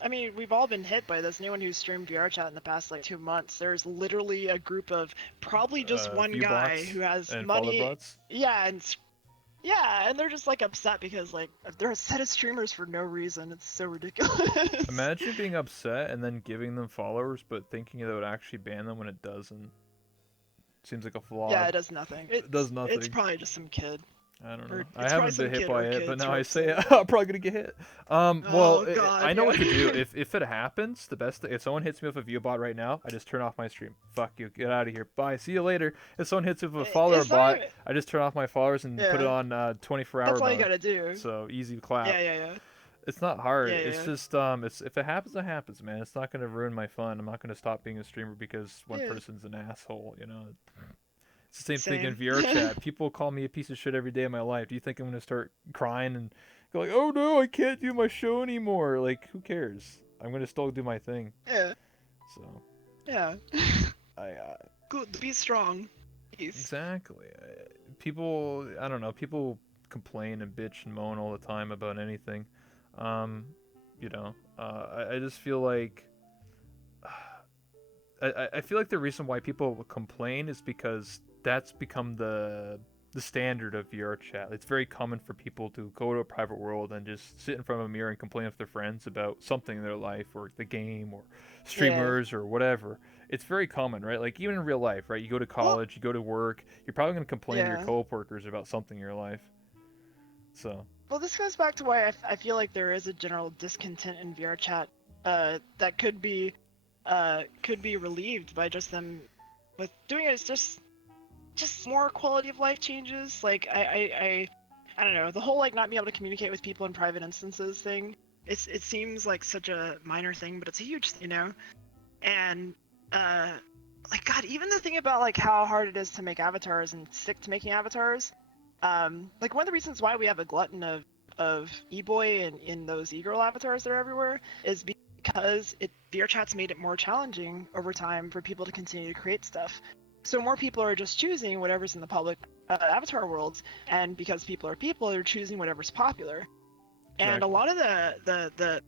I mean, we've all been hit by this. Anyone who's streamed VR chat in the past like 2 months, there's literally a group of probably just one View guy bots who has and follow money. bots. Yeah, and they're just like upset because like they're a set of streamers for no reason. It's so ridiculous. Imagine being upset and then giving them followers, but thinking that it would actually ban them when it doesn't. Seems like a Yeah, flawed. it does nothing. It does It's nothing. probably just some kid. I don't know. Or I it's probably haven't some been hit kid by or it, but kids now who are I say it, upset. I'm probably gonna get hit. Oh god, I know yeah. what to do. If it happens, the best thing, if someone hits me with a view bot right now, I just turn off my stream. Fuck you, get out of here. Bye. See you later. If someone hits me with a follower It's not bot, even. I just turn off my followers and put it Yeah, on 24-hour that's all you mode. gotta do. So easy clap. Yeah. It's not hard. Yeah, It's yeah. just it's if it happens, it happens, man. It's not gonna ruin my fun. I'm not gonna stop being a streamer because one Yeah. person's an asshole. It's the same thing in Same. VR chat. People call me a piece of shit every day of my life. Do you think I'm gonna start crying and go like, "Oh no, I can't do my show anymore"? Like, who cares? I'm gonna still do my thing. Yeah. So, Yeah. I Good. Be strong. Peace. exactly. People, I don't know. People complain and bitch and moan all the time about anything. Um, I just feel like I feel like the reason why people complain is because that's become the standard of VR chat. It's very common for people to go to a private world and just sit in front of a mirror and complain with their friends about something in their life or the game or Yeah. streamers or whatever. It's very common, right? Like even in real life, right? You go to Well, college, you go to work, you're probably going to complain to your yeah. coworkers about something in your life. So, Well, this goes back to why I feel like there is a general discontent in VR chat that could be relieved by just them with doing it. It's just more quality of life changes. Like I don't know, the whole like not being able to communicate with people in private instances thing. It seems like such a minor thing, but it's a huge thing, And uh like God, even the thing about like how hard it is to make avatars and stick to making avatars. Like one of the reasons why we have a glutton of e-boy and in those e-girl avatars that are everywhere is because VRChat's made it more challenging over time for people to continue to create stuff. So more people are just choosing whatever's in the public avatar worlds, and because people are people, they're choosing whatever's popular. And a exactly. lot of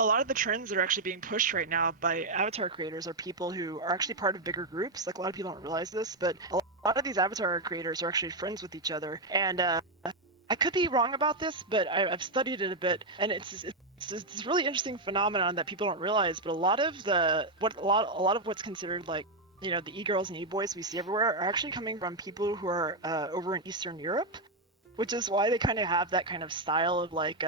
a lot of the trends that are actually being pushed right now by avatar creators are people who are actually part of bigger groups. Like a lot of people don't realize this, but a lot of these avatar creators are actually friends with each other. And I could be wrong about this, but I've studied it a bit, and it's this really interesting phenomenon that people don't realize. But a lot of what's considered like the e-girls and e-boys we see everywhere are actually coming from people who are over in Eastern Europe, which is why they kind of have that kind of style of like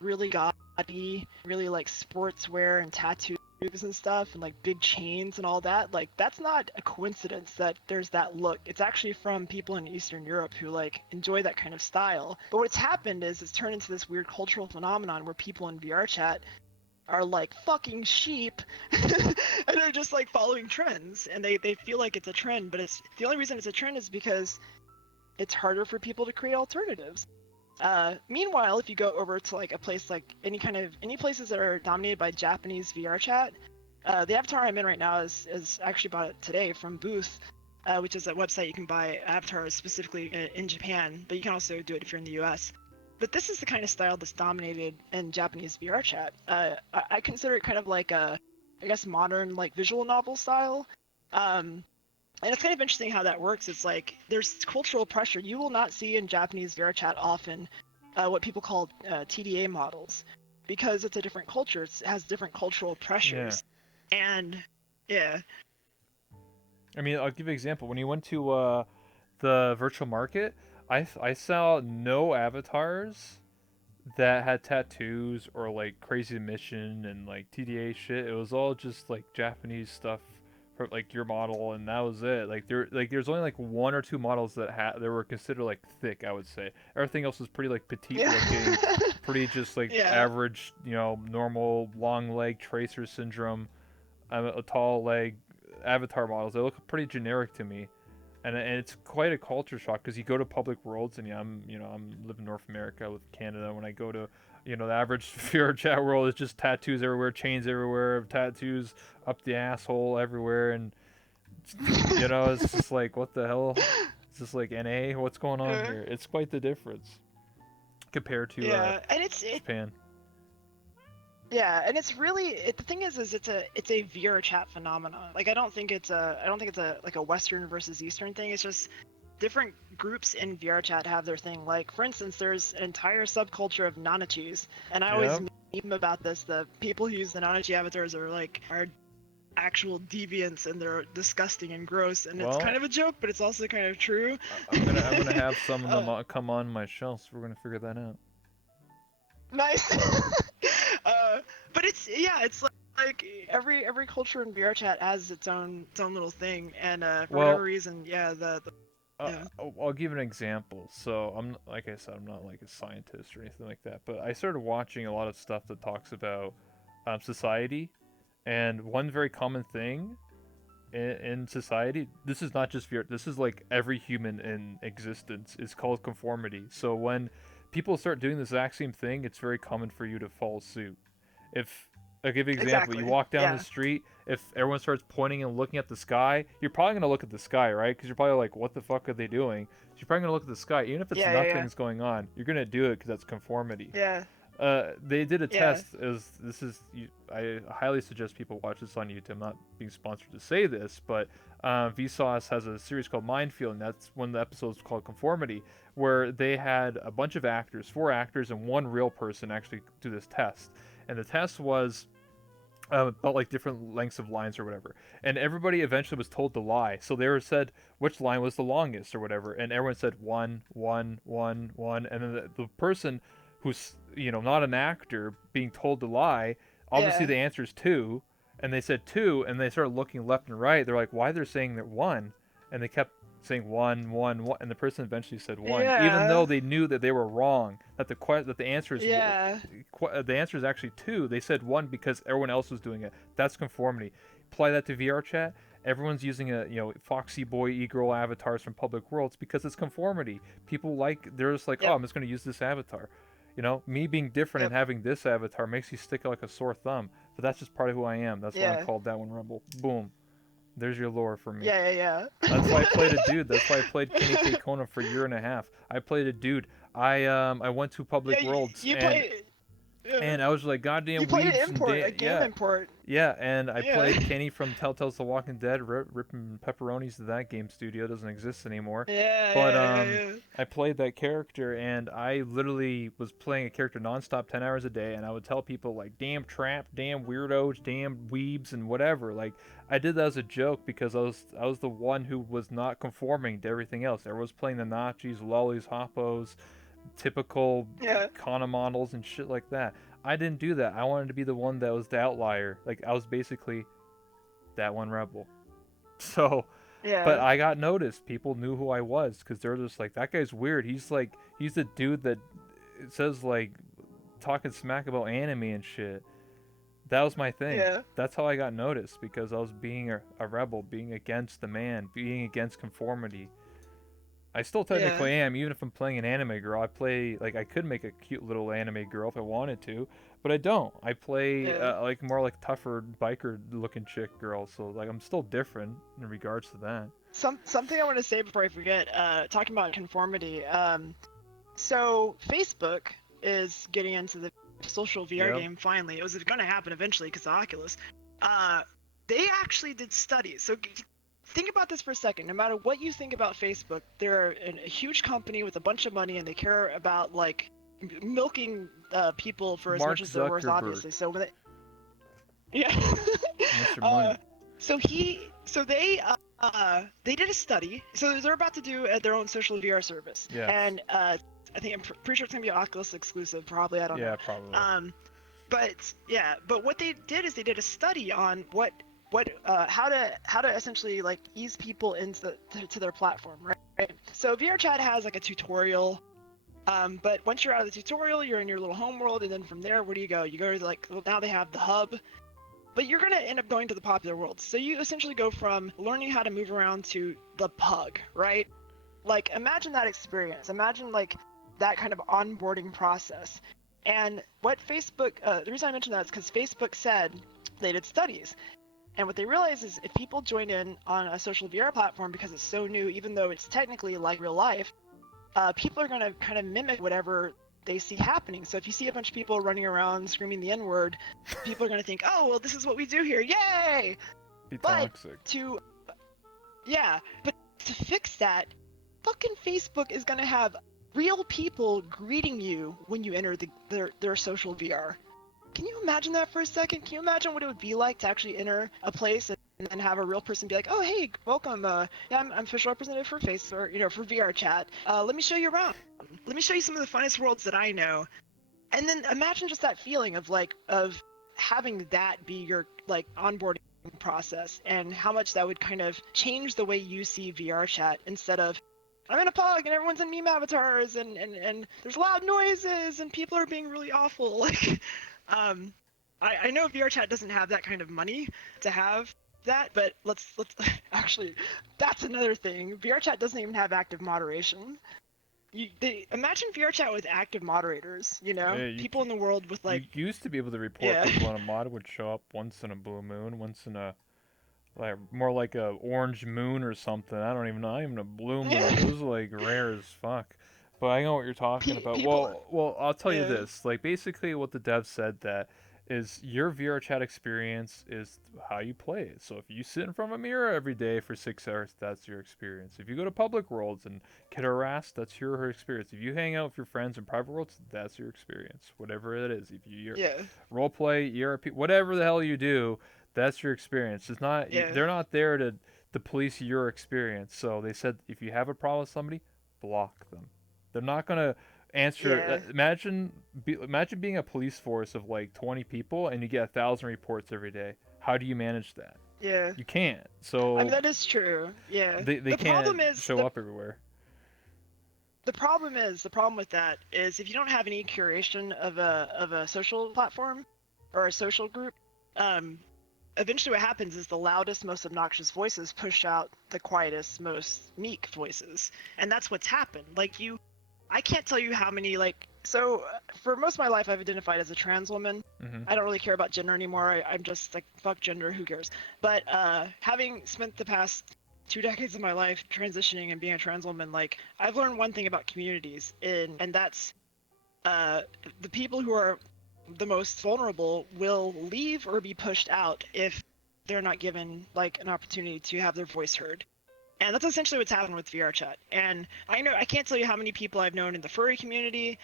really gaudy, really like sportswear and tattoos and stuff and like big chains and all that. Like that's not a coincidence that there's that look. It's actually from people in Eastern Europe who like enjoy that kind of style. But what's happened is it's turned into this weird cultural phenomenon where people in VR chat are like fucking sheep and they're just like following trends, and they feel like it's a trend, but it's the only reason it's a trend is because it's harder for people to create alternatives. Meanwhile, if you go over to like a place like any places that are dominated by Japanese VR chat, the avatar I'm in right now is actually bought it today from Booth, which is a website you can buy avatars specifically in Japan, but you can also do it if you're in the U.S. But this is the kind of style that's dominated in Japanese VR chat. I consider it kind of like a, I guess, modern like visual novel style. And it's kind of interesting how that works. It's like there's cultural pressure. You will not see in Japanese VR chat often what people call TDA models because it's a different culture. It has different cultural Yeah. pressures. And yeah. I mean, I'll give you an example. When you went to the virtual market, I saw no avatars that had tattoos or like Crazy Mission and like TDA shit. It was all just like Japanese stuff for like your model, and that was it. There's only like one or two models that were considered like thick, I would say. Everything else was pretty like petite Yeah. looking, pretty just like Yeah. average, normal long leg Tracer syndrome, a tall leg avatar models. They look pretty generic to me. And it's quite a culture shock because you go to public worlds, and I'm live in North America with Canada. When I go to the average VR chat world is just tattoos everywhere, chains everywhere, tattoos up the asshole everywhere, and it's just like, what the hell? It's just like, NA, what's going on here? It's quite the difference compared to Yeah, and Japan. yeah, and it's really the thing is it's a VR chat phenomenon. Like I don't think it's a like a Western versus Eastern thing. It's just different groups in VR chat have their thing. Like for instance, there's an entire subculture of nanachis, and I always meme about this. The people who use the nanachi avatars are actual deviants, and they're disgusting and gross, and it's kind of a joke, but it's also kind of true. I'm gonna have some of them come on my shelf. So we're gonna figure that out. Nice. But it's like every culture in VR chat has its own little thing, and for whatever reason, I'll give an example. So like I said, I'm not like a scientist or anything like that, but I started watching a lot of stuff that talks about society, and one very common thing in society, this is not just VR, this is like every human in existence, is called conformity. So when people start doing the exact same thing, it's very common for you to follow suit. If I'll give you an example, you walk down the street, if everyone starts pointing and looking at the sky, you're probably going to look at the sky, right? Because you're probably like, what the fuck are they doing? So you're probably going to look at the sky. Even if it's nothing's going on, you're going to do it because that's conformity. Yeah. They did a test. I highly suggest people watch this on YouTube. I'm not being sponsored to say this, but Vsauce has a series called Minefield, and that's one of the episodes called Conformity, where they had a bunch of actors, 4 actors, and 1 real person actually do this test. And the test was about like different lengths of lines or whatever, and everybody eventually was told to lie. So they were said which line was the longest or whatever, and everyone said 1, 1, 1, 1, and then the person who's not an actor being told to lie, obviously the answer is 2, and they said 2, and they started looking left and right. They're like, why they're saying that 1, and they kept saying 1, 1, 1, and the person eventually said 1, even though they knew that they were wrong, that the answer is the answer is actually 2. They said 1 because everyone else was doing it. That's conformity. Apply that to VR chat. Everyone's using foxy boy, e-girl avatars from public worlds because it's conformity. People they're just like, oh, I'm just going to use this avatar. Me being different and having this avatar makes you stick out like a sore thumb. But that's just part of who I am. That's why I called that one Rebel. Boom. There's your lore for me. Yeah. That's why I played a dude. That's why I played Kenny K. Conan for a year and a half. I played a dude. I went to public worlds. And I was like, goddamn, you played an import, a game import. Yeah, and I played Kenny from Telltale's The Walking Dead, ripping pepperonis to that game studio. It doesn't exist anymore. I played that character, and I literally was playing a character nonstop 10 hours a day, and I would tell people, like, damn trap, damn weirdos, damn weebs, and whatever. Like, I did that as a joke because I was the one who was not conforming to everything else. Everyone was playing the Nachis, lollies, hoppos, typical Kana models and shit like that. I didn't do that. I wanted to be the one that was the outlier. Like, I was basically that one rebel. So, but I got noticed. People knew who I was because they're just like, that guy's weird. He's the dude that says like talking smack about anime and shit. That was my thing. That's how I got noticed, because I was being a rebel, being against the man, being against conformity. I still technically am, even if I'm playing an anime girl. I could make a cute little anime girl if I wanted to, but I don't. I play like more like tougher biker looking chick girl, so like I'm still different in regards to that. Something I want to say before I forget, talking about conformity. So Facebook is getting into the social VR game finally. It was going to happen eventually because of Oculus. They actually did studies. So think about this for a second. No matter what you think about Facebook, they're a huge company with a bunch of money, and they care about like milking people for as much as they're worth, obviously. So when they did a study. So they're about to do their own social VR service. And I think pretty sure it's gonna be Oculus exclusive. Probably, I don't know. Yeah, probably. But what they did is they did a study on how to essentially like ease people into to their platform, right? So VRChat has like a tutorial. But once you're out of the tutorial, you're in your little home world, and then from there, where do you go? You go to like, well, now they have the hub, but you're gonna end up going to the popular world. So you essentially go from learning how to move around to the pug, right? Like imagine that experience. Imagine like that kind of onboarding process. And what Facebook, the reason I mentioned that is because Facebook said they did studies. And what they realized is if people join in on a social VR platform because it's so new, even though it's technically like real life, people are going to kind of mimic whatever they see happening. So if you see a bunch of people running around screaming the N-word, people are going to think, oh, well, this is what we do here. Yay! Be But toxic. but to fix that, fucking Facebook is going to have real people greeting you when you enter their social VR. Can you imagine that for a second? Can you imagine what it would be like to actually enter a place and then have a real person be like, "Oh, hey, welcome. Yeah, I'm official representative for Face or for VR Chat. Let me show you around. Let me show you some of the funnest worlds that I know." And then imagine just that feeling of having that be your like onboarding process and how much that would kind of change the way you see VR Chat instead of I'm in a pug and everyone's in meme avatars and there's loud noises and people are being really awful. Like, um, I know VRChat doesn't have that kind of money to have that, but let's actually, that's another thing. VRChat doesn't even have active moderation. Imagine VRChat with active moderators. Yeah, People in the world with you like, used to be able to report yeah, people on a mod would show up once in a blue moon, once in a like more like a orange moon or something. I don't even know. Not even a blue moon. yeah, It was like rare as fuck. But I know what you're talking about. people, Well, I'll tell you yeah, this. Like basically, what the dev said that is your VR chat experience is how you play it. So if you sit in front of a mirror every day for 6 hours, that's your experience. If you go to public worlds and get harassed, that's your experience. If you hang out with your friends in private worlds, that's your experience. Whatever it is. If you yeah, role play, ERP, whatever the hell you do, that's your experience. It's not yeah, they're not there to police your experience. So they said if you have a problem with somebody, block them. They're not gonna answer. yeah, Imagine being a police force of like 20 people and you get 1,000 reports every day. How do you manage that? yeah. You can't. I mean So that is true. Yeah. they The can't problem is show up everywhere. the problem with that is if you don't have any curation of a social platform or a social group, um, eventually what happens is the loudest, most obnoxious voices push out the quietest, most meek voices, and that's what's happened. I can't tell you how many for most of my life I've identified as a trans woman. Hmm. I don't really care about gender anymore. I'm just like fuck gender, who cares? But having spent the past 2 decades of my life transitioning and being a trans woman, like I've learned one thing about communities, and that's uh, the people who are the most vulnerable will leave or be pushed out if they're not given like an opportunity to have their voice heard. And that's essentially what's happened with VR chat. And I can't tell you how many people I've known in the furry community,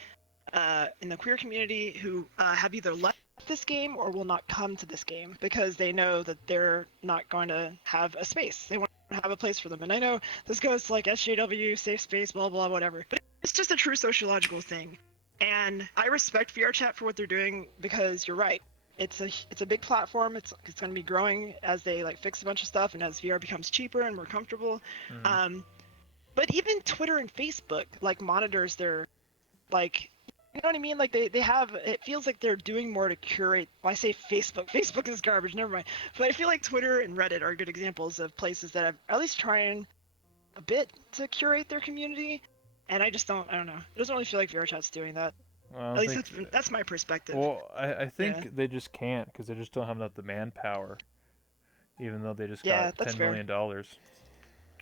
in the queer community, who have either left this game or will not come to this game because they know that they're not going to have a space. They want to have a place for them. And I know this goes to like SJW, safe space, blah, blah, whatever. But it's just a true sociological thing. And I respect VR chat for what they're doing because you're right. It's a big platform. It's going to be growing as they like fix a bunch of stuff and as VR becomes cheaper and more comfortable. Hmm. Um, but even Twitter and Facebook like monitors their like you know what I mean? Like they have it feels like they're doing more to curate. Well, I say Facebook. Facebook is garbage, never mind. But I feel like Twitter and Reddit are good examples of places that have at least trying a bit to curate their community. And I don't know. It doesn't really feel like VRChat's doing that. I don't At least think. that's my perspective. Well, I Yeah. think they just can't because they just don't have enough demand power. Even though they just got Yeah, that's fair. $10 million.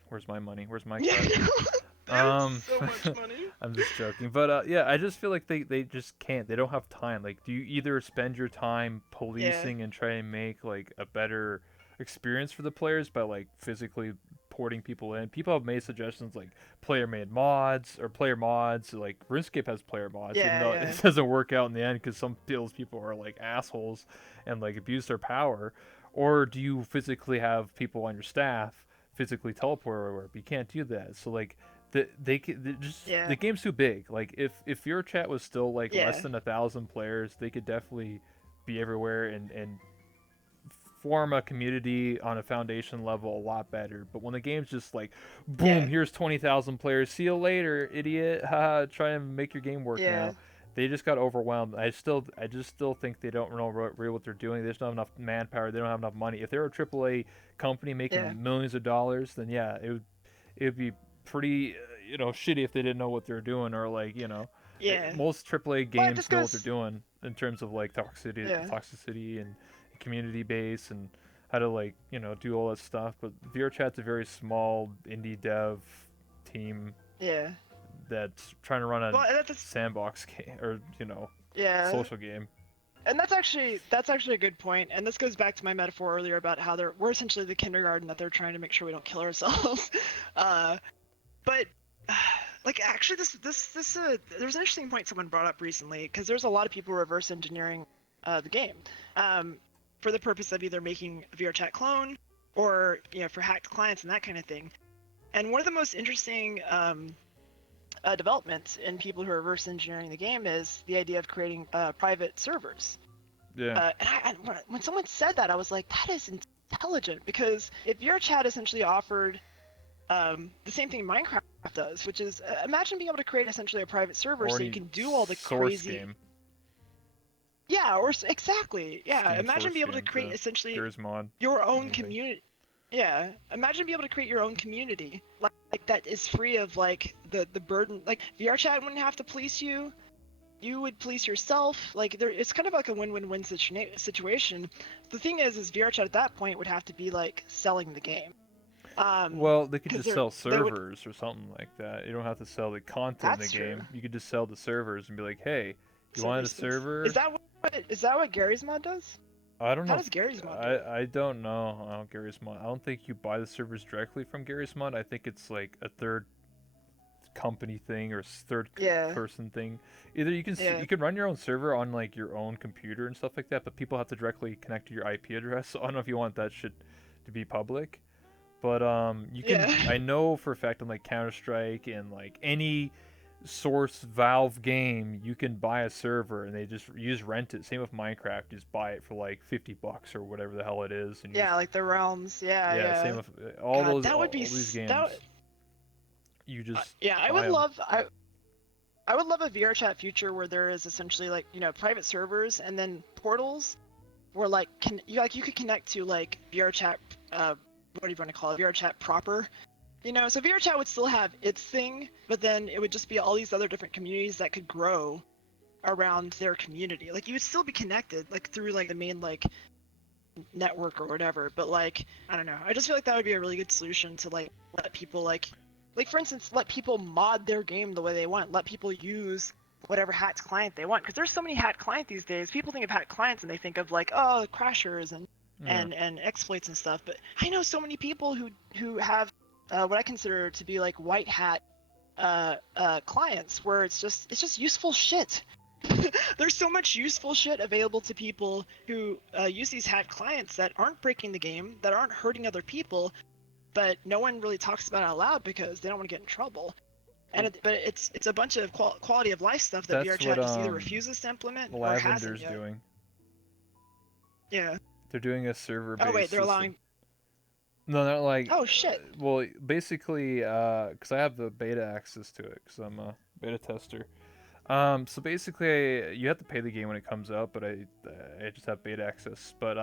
Where's my money? Where's my Yeah, cut? they have Um, so much money. I'm just joking, but yeah, I just feel like they just can't. They don't have time. Like, do you either spend your time Yeah. policing and try and make like a better experience for the players by like physically porting people in? People have made suggestions like player-made mods or player mods. Like RuneScape has player mods, even Yeah, though yeah. it doesn't work out in the end because some people are like assholes and like abuse their power. Or do you physically have people on your staff physically teleport everywhere? But you can't do that. So like The game's too big. Like if your chat was still like less Yeah. than 1,000 players, they could definitely be everywhere and form a community on a foundation level a lot better. But when the game's just like, boom, Yeah. here's 20,000 players, see you later, idiot, haha, try and make your game work Yeah. now. They just got overwhelmed. I just still think they don't know really what they're doing. They just don't have enough manpower. They don't have enough money. If they're a AAA company Yeah. making millions of dollars, then yeah, it would be pretty shitty if they didn't know what they're doing, or like Yeah. most AAA But games this know what they're goes. doing in terms of like Yeah. toxicity and community base and how to like do all that stuff. But VRChat's a very small indie dev team Yeah. that's trying to run a Well, that's sandbox game or yeah. social game. And that's actually a good point. And this goes back to my metaphor earlier about how we're essentially the kindergarten that they're trying to make sure we don't kill ourselves. uh, but like actually this there's an interesting point someone brought up recently, because there's a lot of people reverse engineering the game for the purpose of either making a VRChat clone or for hacked clients and that kind of thing. And one of the most interesting developments in people who are reverse engineering the game is the idea of creating private servers. Yeah. And when someone said that, I was like, that is intelligent, because if VRChat essentially offered the same thing Minecraft does, which is imagine being able to create essentially a private server Or so you any can do all the source crazy. game. Yeah, or exactly. Yeah, Steam imagine source being able to games, create essentially Gears mod, your own anything. community. Yeah, imagine being able to create your own community like that is free of like the burden. Like VRChat wouldn't have to police you. You would police yourself. Like it's kind of like a win-win-win situation. The thing is VRChat at that point would have to be like selling the game. Well, they could Because just sell they would. servers or something like that. You don't have to sell the content in the That's true. game. You could just sell the servers and be like, "Hey, you Server wanted a space. Is server?" that what Gary's mod does? I don't How know. does Gary's mod do it? I don't know how Gary's mod. I don't think you buy the servers directly from Gary's mod. I think it's like a third company thing or third Yeah. person thing. Either Yeah. you can run your own server on like your own computer and stuff like that, but people have to directly connect to your IP address. So I don't know if you want that shit to be public. But you can. Yeah. I know for a fact on like Counter Strike and like any source Valve game, you can buy a server and they just rent it. Same with Minecraft, you just buy it for like $50 or whatever the hell it is, and you Yeah, just like the realms. Yeah, yeah. Same yeah. with God, that would be all these games. that. You just Yeah, I buy would them. love I would love a VRChat future where there is essentially like private servers and then portals where like you could connect to like VRChat what do you want to call it, VRChat proper. So VRChat would still have its thing, but then it would just be all these other different communities that could grow around their community. Like you would still be connected like through like the main like network or whatever, but like I don't know. I just feel like that would be a really good solution to like let people like for instance let people mod their game the way they want. Let people use whatever hacked client they want, because there's so many hacked clients these days. People think of hacked clients and they think of like crashers and Yeah. exploits and stuff, but I know so many people who have what I consider to be like white hat clients where it's just useful shit. There's so much useful shit available to people who use these hacked clients that aren't breaking the game, that aren't hurting other people, but no one really talks about it out loud because they don't want to get in trouble. But it's a bunch of quality of life stuff that That's what VRChat just either refuses to implement or hasn't Lavender's yet. doing. Yeah. They're doing a server based Oh wait, they're system. allowing. No, not like. Oh shit. Well, basically, because I have the beta access to it, because I'm a beta tester. So basically, you have to pay the game when it comes out, but I just have beta access. But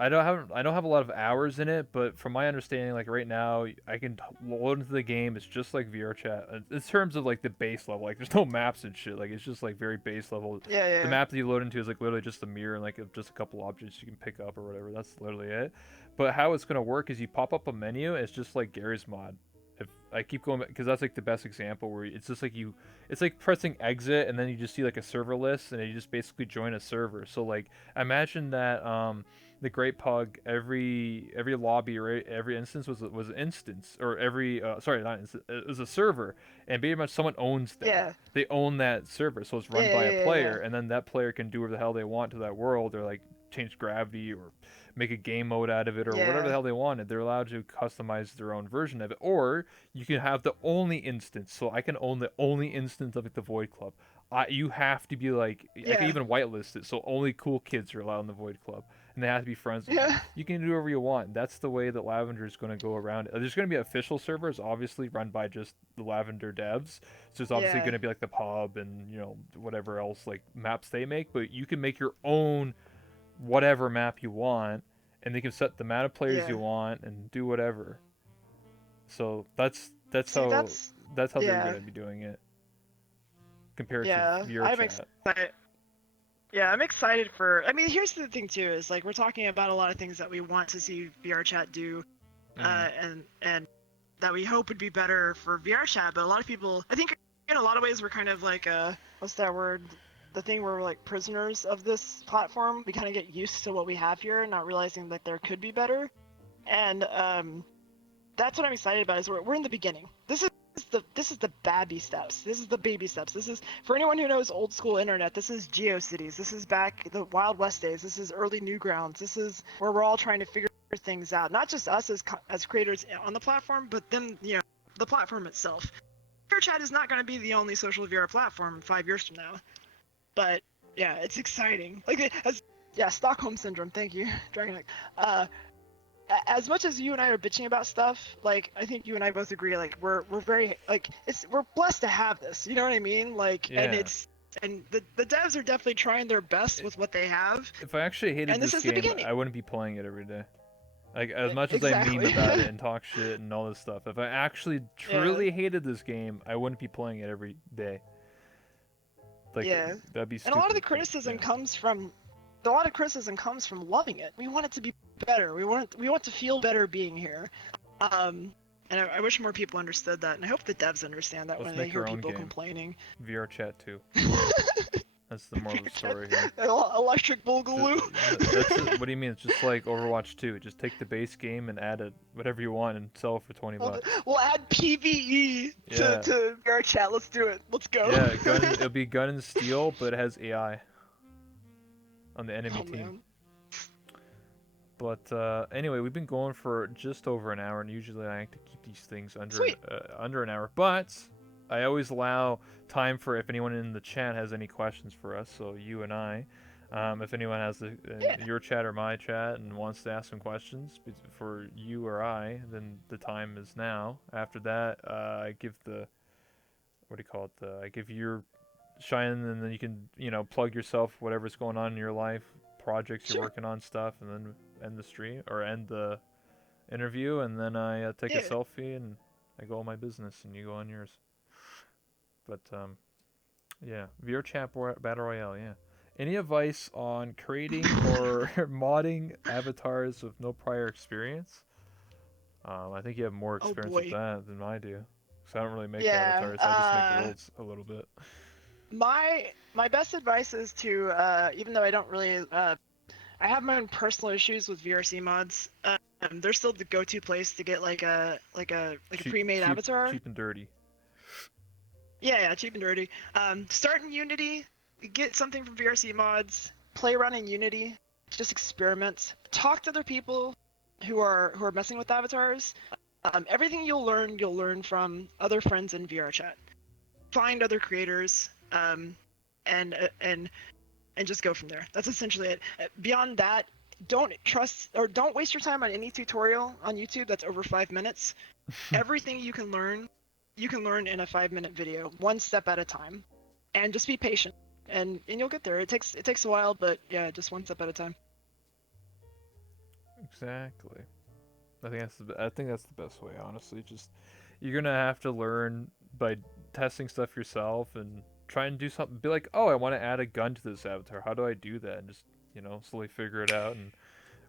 I don't have a lot of hours in it, but from my understanding, like right now, I can load into the game. It's just like VRChat in terms of like the base level. Like there's no maps and shit. Like it's just like very base level. Yeah, The yeah. map that you load into is like literally just a mirror and like just a couple objects you can pick up or whatever. That's literally it. But how it's gonna work is you pop up a menu. It's just like Gary's mod. If I keep going because that's like the best example where it's just like it's like pressing exit and then you just see like a server list and you just basically join a server. So like imagine that the Great Pug every lobby or every instance was an instance, or every sorry, not instance, it was a server, and pretty much someone owns that. Yeah. They own that server, so it's Yeah, run yeah, by a yeah, yeah, player, yeah. and then that player can do whatever the hell they want to that world, or like change gravity or make a game mode out of it or whatever the Yeah. hell they wanted. They're allowed to customize their own version of it, or you can have the only instance. So I can own the only instance of like the Void Club. You have to be like I can Yeah. even whitelist it, so only cool kids are allowed in the Void Club, and they have to be friends with me. Yeah. You can do whatever you want. That's the way that Lavender is going to go around it. There's going to be official servers, obviously run by just the Lavender devs. So it's obviously Yeah. going to be like the pub and whatever else like maps they make. But you can make your own whatever map you want, and they can set the amount of players Yeah. you want and do whatever. So that's See, how they're yeah. going to be doing it compared to Yeah. VR I'm chat. excited. Yeah, I'm excited for. I mean, here's the thing too: is like we're talking about a lot of things that we want to see VR chat do, and that we hope would be better for VR chat. But a lot of people, I think, in a lot of ways, we're kind of like what's that word? The thing where we're like prisoners of this platform. We kind of get used to what we have here, not realizing that there could be better. And that's what I'm excited about. Is we're in the beginning. This is the baby steps. This is the baby steps. This is for anyone who knows old school internet. This is GeoCities. This is back the Wild West days. This is early Newgrounds. This is where we're all trying to figure things out. Not just us as creators on the platform, but them, the platform itself. VR chat is not going to be the only social VR platform 5 years from now. But yeah, it's exciting. Like Stockholm syndrome. Thank you, Dragon. As much as you and I are bitching about stuff, like I think you and I both agree, like we're very like we're blessed to have this. You know what I mean? Like, Yeah. and the devs are definitely trying their best with what they have. If I actually hated And this this is the game, beginning. I wouldn't be playing it every day. Like as much as I Exactly. meme about it and talk shit and all this stuff, if I actually truly hated this game, I wouldn't be playing it every day. Like that'd be stupid. And a lot of the criticism comes from loving it. We want it to be better. We want to feel better being here. And I wish more people understood that, and I hope the devs understand that. When they hear people complaining. VR chat too. That's the moral of the story here. Electric Boogaloo. What do you mean? It's just like Overwatch 2. Just take the base game and add whatever you want and sell it for $20. We'll add PvE to VR chat. Let's do it. Let's go. Yeah, it'll be gun and steel, but it has AI on the enemy team. Man. But anyway, we've been going for just over an hour, and usually I like to keep these things under an hour. But I always allow time for if anyone in the chat has any questions for us. So you and I, if anyone has your chat or my chat and wants to ask some questions for you or I, then the time is now. After that, I give I give your shine, and then you can plug yourself, whatever's going on in your life, projects you're working on, stuff, and then end the stream or end the interview, and then I take a selfie and I go on my business and you go on yours. But yeah, VR chat battle royale. Yeah. Any advice on creating or modding avatars with no prior experience? I think you have more experience with that than I do. So I don't really make avatars. I just make worlds a little bit. My best advice is to even though I don't really I have my own personal issues with VRC mods. They're still the go-to place to get like a pre-made avatar. Cheap and dirty. Yeah, cheap and dirty. Start in Unity, get something from VRC mods, play around in Unity, just experiment. Talk to other people who are messing with avatars. Everything you'll learn from other friends in VR chat. Find other creators, and just go from there. That's essentially it. Beyond that, don't waste your time on any tutorial on YouTube that's over 5 minutes. Everything you can learn in a 5-minute video, one step at a time, and just be patient, and you'll get there. It takes a while, but yeah, just one step at a time. Exactly. I think that's the best way, honestly. Just you're gonna have to learn by testing stuff yourself and try and do something. Be like, oh, I want to add a gun to this avatar. How do I do that? And just slowly figure it out,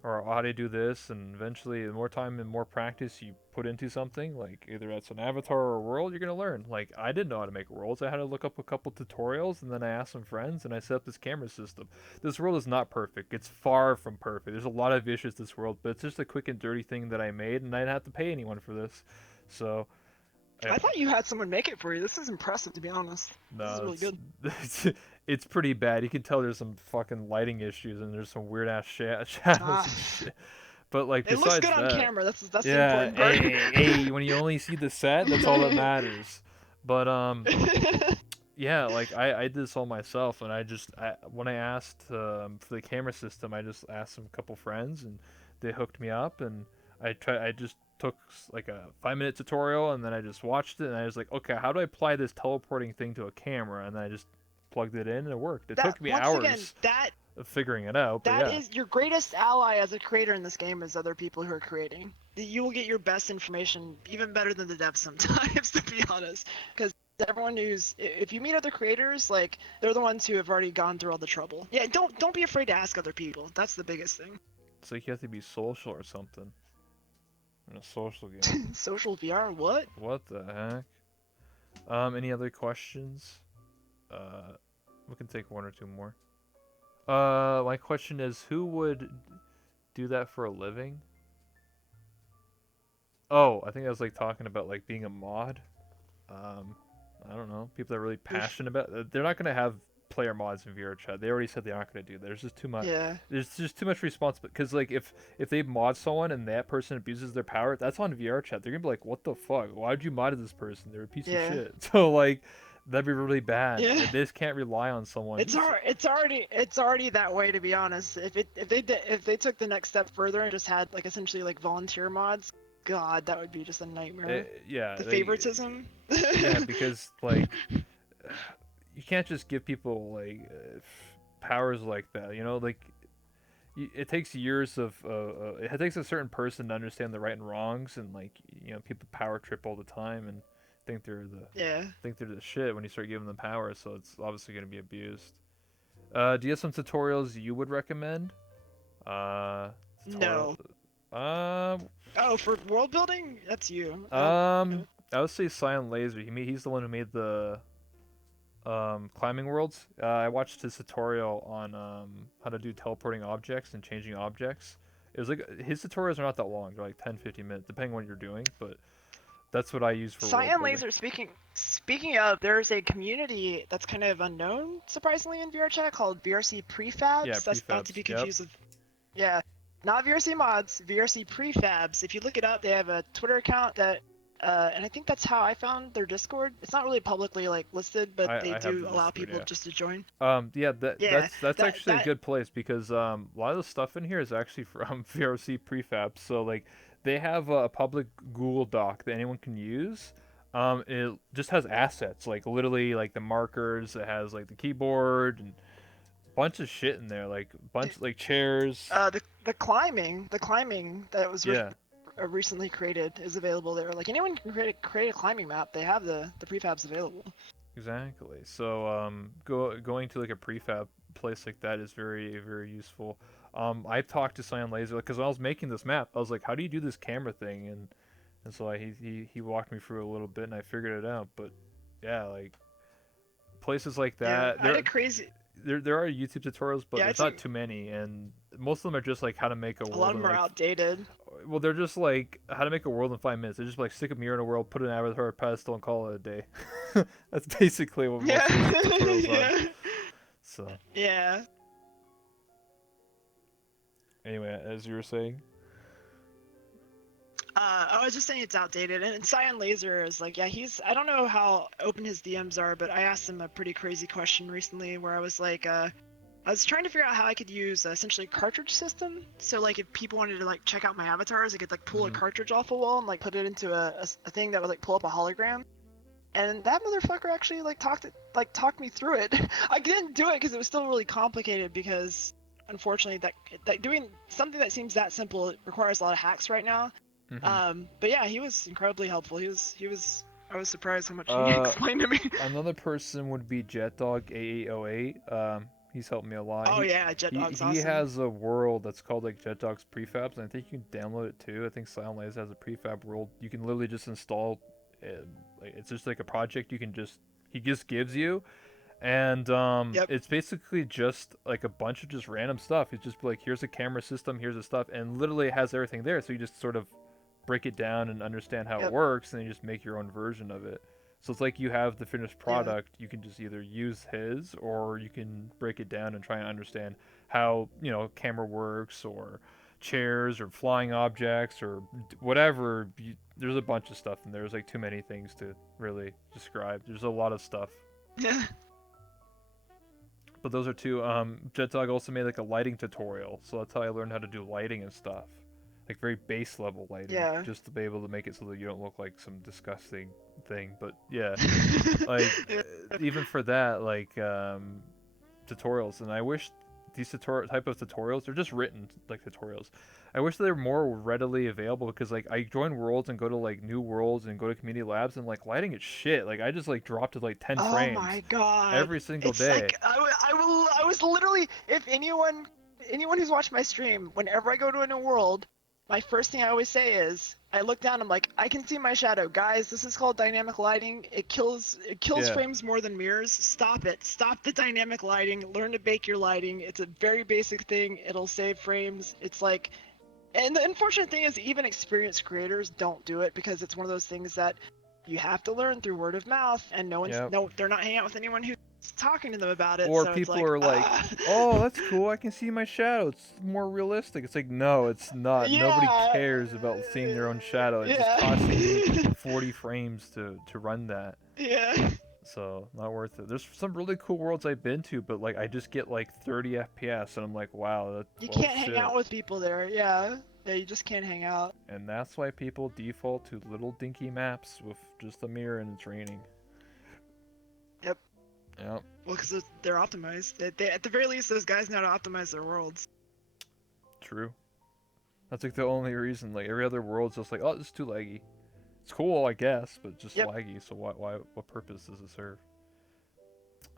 or how do I do this? And eventually, the more time and more practice you put into something, like either that's an avatar or a world, you're gonna learn. Like I didn't know how to make worlds. I had to look up a couple tutorials, and then I asked some friends, and I set up this camera system. This world is not perfect. It's far from perfect. There's a lot of issues to this world, but it's just a quick and dirty thing that I made, and I didn't have to pay anyone for this. So. I thought you had someone make it for you. This is impressive, to be honest. No, this is really good. it's pretty bad. You can tell there's some fucking lighting issues and there's some weird ass shadows Ah, and shit. But like it looks besides good on that, camera. That's the yeah, important part. hey, when you only see the set, that's all that matters. But yeah, like I did this all myself, and when I asked for the camera system, I just asked some couple friends, and they hooked me up, and I just took like a 5 minute tutorial, and then I just watched it, and I was like, okay, how do I apply this teleporting thing to a camera? And then I just plugged it in, and it worked. It That took me once again, hours of figuring it out, but that yeah. is your greatest ally as a creator in this game is other people who are creating. You will get your best information even better than the devs sometimes, to be honest. Because everyone who's if you meet other creators, like they're the ones who have already gone through all the trouble. Yeah, don't be afraid to ask other people. That's the biggest thing. It's like you have to be social or something in a social game. Social VR, what? What the heck? Any other questions? Uh, we can take one or two more. My question is, who would do that for a living? Oh, I think I was like talking about like being a mod. Um, I don't know. People that are really Oof. passionate about. They're not gonna have player mods in VR chat. They already said they're not gonna do that. There's just too much. Yeah. There's just too much responsibility. Because like if they mod someone and that person abuses their power, that's on VR chat. They're gonna be like, what the fuck? Why'd you mod this person? They're a piece of Yeah. shit. So like, that'd be really bad. Yeah. They just can't rely on someone. It's already that way, to be honest. If they took the next step further and just had like essentially like volunteer mods, God, that would be just a nightmare. Yeah. The favoritism. Yeah, because like you can't just give people like powers like that. You know, like it takes years of it takes a certain person to understand the right and wrongs, and like people power trip all the time and think they're the Yeah. shit when you start giving them power. So it's obviously going to be abused. Do you have some tutorials you would recommend? No. Um, Oh, for world building, that's you. I would say Silent Laser. He's the one who made the climbing worlds. I watched his tutorial on how to do teleporting objects and changing objects. It was like his tutorials are not that long; they're like 10-15 minutes, depending on what you're doing. But that's what I use for world Cyan building. Laser. Speaking of, there's a community that's kind of unknown, surprisingly, in VR chat called VRC Prefabs. Yeah, That's not to prefabs. be Yep. confused with, yeah, not VRC mods. VRC Prefabs. If you look it up, they have a Twitter account that, and I think that's how I found their Discord. It's not really publicly like listed, but they I have do the allow Discord, people yeah. just to join. Yeah, Yeah, that's that actually a that good place because a lot of the stuff in here is actually from VRC prefabs. So like they have a public Google Doc that anyone can use. It just has assets like literally like the markers. It has like the keyboard and a bunch of shit in there, like bunch like chairs. the climbing that was Yeah, recently created is available there. Like anyone can create a climbing map. They have the prefabs available. exactly. So going to like a prefab place like that is very very useful. I talked to Cyan Laser because when I was making this map, I was like, how do you do this camera thing? And so he walked me through a little bit, and I figured it out. But yeah, like places like Yeah, that, I had a crazy. there are YouTube tutorials, but Yeah, there's not too many, and most of them are just like how to make a a world lot of in them are like. outdated. Well, they're just like how to make a world in 5 minutes. They just like stick a mirror in a world, put an avatar pedestal, and call it a day. That's basically what most Yeah. of those tutorials are. Yeah. So Yeah. anyway, as you were saying. I was just saying it's outdated, and Cyan Laser is like, yeah, I don't know how open his DMs are, but I asked him a pretty crazy question recently where I was like, I was trying to figure out how I could use essentially a cartridge system. So like if people wanted to like check out my avatars, I could like pull a cartridge off a wall and like put it into a thing that would like pull up a hologram. And that motherfucker actually like talked me through it. I didn't do it because it was still really complicated because unfortunately that doing something that seems that simple requires a lot of hacks right now. But yeah, he was incredibly helpful. He was. I was surprised how much he explained to me. Another person would be JetDog8808. He's helped me a lot. Oh yeah, JetDog's he awesome. has a world that's called like JetDog's Prefabs, and I think you can download it too. I think Silent Laser has a prefab world. You can literally just install it. Like it's just like a project he just gives you, and Yep. it's basically just like a bunch of just random stuff. It's just like here's a camera system, here's the stuff, and literally it has everything there. So you just sort of break it down and understand how it works, and then you just make your own version of it, So it's like you have the finished product. You can just either use his, or you can break it down and try and understand how camera works, or chairs, or flying objects, or whatever. There's a bunch of stuff, and there's like too many things to really describe. There's a lot of stuff. Yeah. But those are two. JetDog also made like a lighting tutorial, so that's how I learned how to do lighting and stuff, like very base level lighting, Yeah. just to be able to make it so that you don't look like some disgusting thing. But yeah, like even for that, like tutorials, and I wish these type of tutorials, they're just written like tutorials. I wish they were more readily available, because like I join worlds and go to like new worlds and go to community labs, and like lighting is shit. Like I just like dropped to like 10 Oh frames my god. every single It's day. like I was literally, if anyone who's watched my stream, whenever I go to a new world, my first thing I always say is, I look down, I'm like, I can see my shadow. Guys, this is called dynamic lighting. It kills Yeah. frames more than mirrors. Stop it. Stop the dynamic lighting. Learn to bake your lighting. It's a very basic thing. It'll save frames. It's like, and the unfortunate thing is, even experienced creators don't do it, because it's one of those things that you have to learn through word of mouth, and they're not hanging out with anyone who's talking to them about it. Or so people it's like, are like, oh, that's cool, I can see my shadow, it's more realistic. It's like, no, it's not. yeah, Nobody cares about seeing their own shadow. It just costs me 40 frames to run that. Yeah. So, not worth it. There's some really cool worlds I've been to, but like I just get like 30 FPS, and I'm like, wow, that's You can't hang out with people there. Yeah, you just can't hang out. And that's why people default to little dinky maps with just a mirror and it's raining. Yep. Yep. Well, because they're optimized. They, at the very least, those guys know how to optimize their worlds. True. That's like the only reason. Like every other world's just like, oh, it's too laggy. It's cool, I guess, but just laggy. So what purpose does it serve?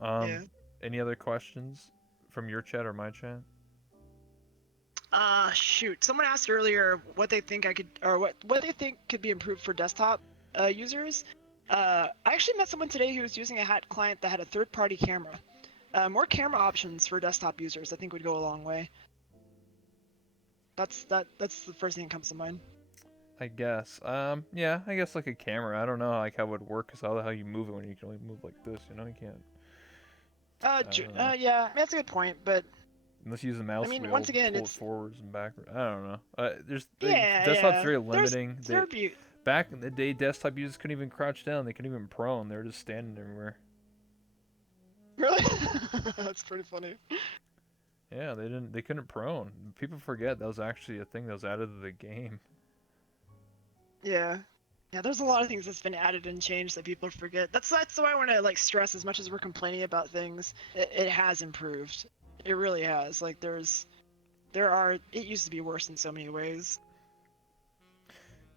Yeah. Any other questions from your chat or my chat? Shoot. Someone asked earlier what they think what they think could be improved for desktop users. I actually met someone today who was using a hat client that had a third-party camera. More camera options for desktop users, I think, would go a long way. That's the first thing that comes to mind. I guess. Yeah, I guess like a camera. I don't know like how it would work, because how the hell you move it when you can only move like this, you can't. Yeah, I mean, that's a good point, but unless you use the mouse I mean, wheel, once again, pull it's it forwards and backwards. I don't know. yeah, desktop's very limiting. There's Back in the day, desktop users couldn't even crouch down. They couldn't even prone. They were just standing everywhere. Really? That's pretty funny. Yeah, they couldn't prone. People forget that was actually a thing that was added to the game. Yeah. Yeah, there's a lot of things that's been added and changed that people forget. That's why I want to like stress, as much as we're complaining about things, it has improved. It really has. Like it used to be worse in so many ways.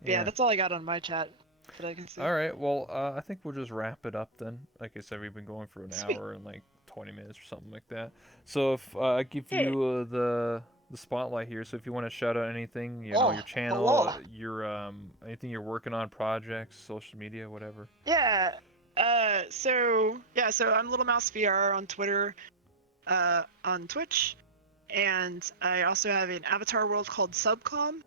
Yeah, that's all I got on my chat that I can see. All right, well, I think we'll just wrap it up then. Like I said, we've been going for an hour and like 20 minutes or something like that. So if I give you the spotlight here, so if you want to shout out anything, your channel, your anything you're working on, projects, social media, whatever. Yeah. So I'm LittleMouseVR on Twitter, on Twitch, and I also have an avatar world called Subcom.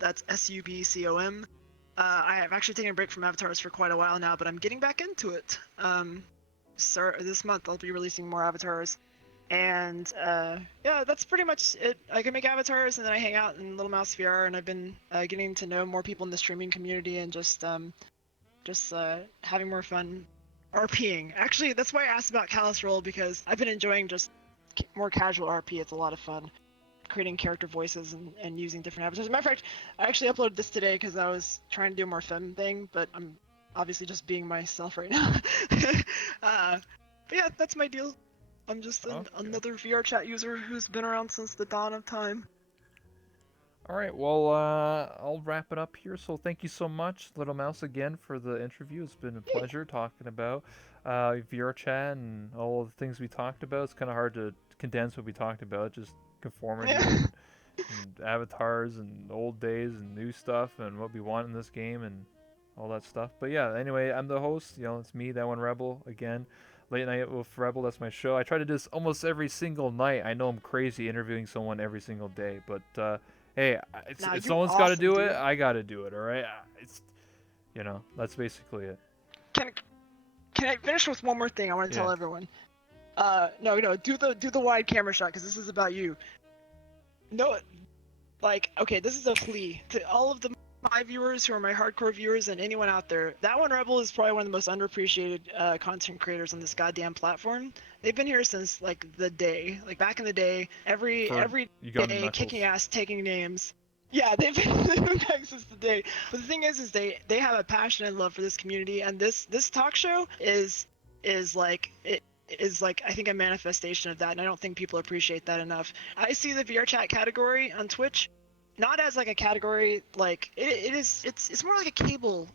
That's SUBCOM. I have actually taken a break from avatars for quite a while now, but I'm getting back into it. This month I'll be releasing more avatars, and yeah, that's pretty much it. I can make avatars, and then I hang out in LittleMouseVR, and I've been getting to know more people in the streaming community, and just having more fun RPing. Actually, that's why I asked about Callus Roll, because I've been enjoying just more casual RP. It's a lot of fun. Creating character voices and using different avatars. As a matter of fact, I actually uploaded this today because I was trying to do a more femme thing, but I'm obviously just being myself right now. But yeah, that's my deal. I'm just another VR chat user who's been around since the dawn of time. All right, well, I'll wrap it up here. So thank you so much, Little Mouse, again for the interview. It's been a pleasure talking about VR chat and all of the things we talked about. It's kind of hard to condense what we talked about, just conformity and avatars and old days and new stuff and what we want in this game and all that stuff. But yeah, anyway, I'm the host. It's me, That One Rebel, again. Late Night with Rebel, that's my show. I try to do this almost every single night. I know I'm crazy interviewing someone every single day, but hey, if someone's got to do it, I got to do it, all right? That's basically it. can I finish with one more thing? I want to tell everyone. No, do the wide camera shot because this is about you. No, like, okay, this is a plea to all of my viewers who are my hardcore viewers and anyone out there. That One Rebel is probably one of the most underappreciated content creators on this goddamn platform. They've been here since like the day, like back in the day, every day, kicking ass, taking names. Yeah, they've been back since the day. But the thing is they have a passion and love for this community, and this talk show is like it is like I think a manifestation of that, and I don't think people appreciate that enough. I see the VR chat category on Twitch not as like a category, like it's more like a cable,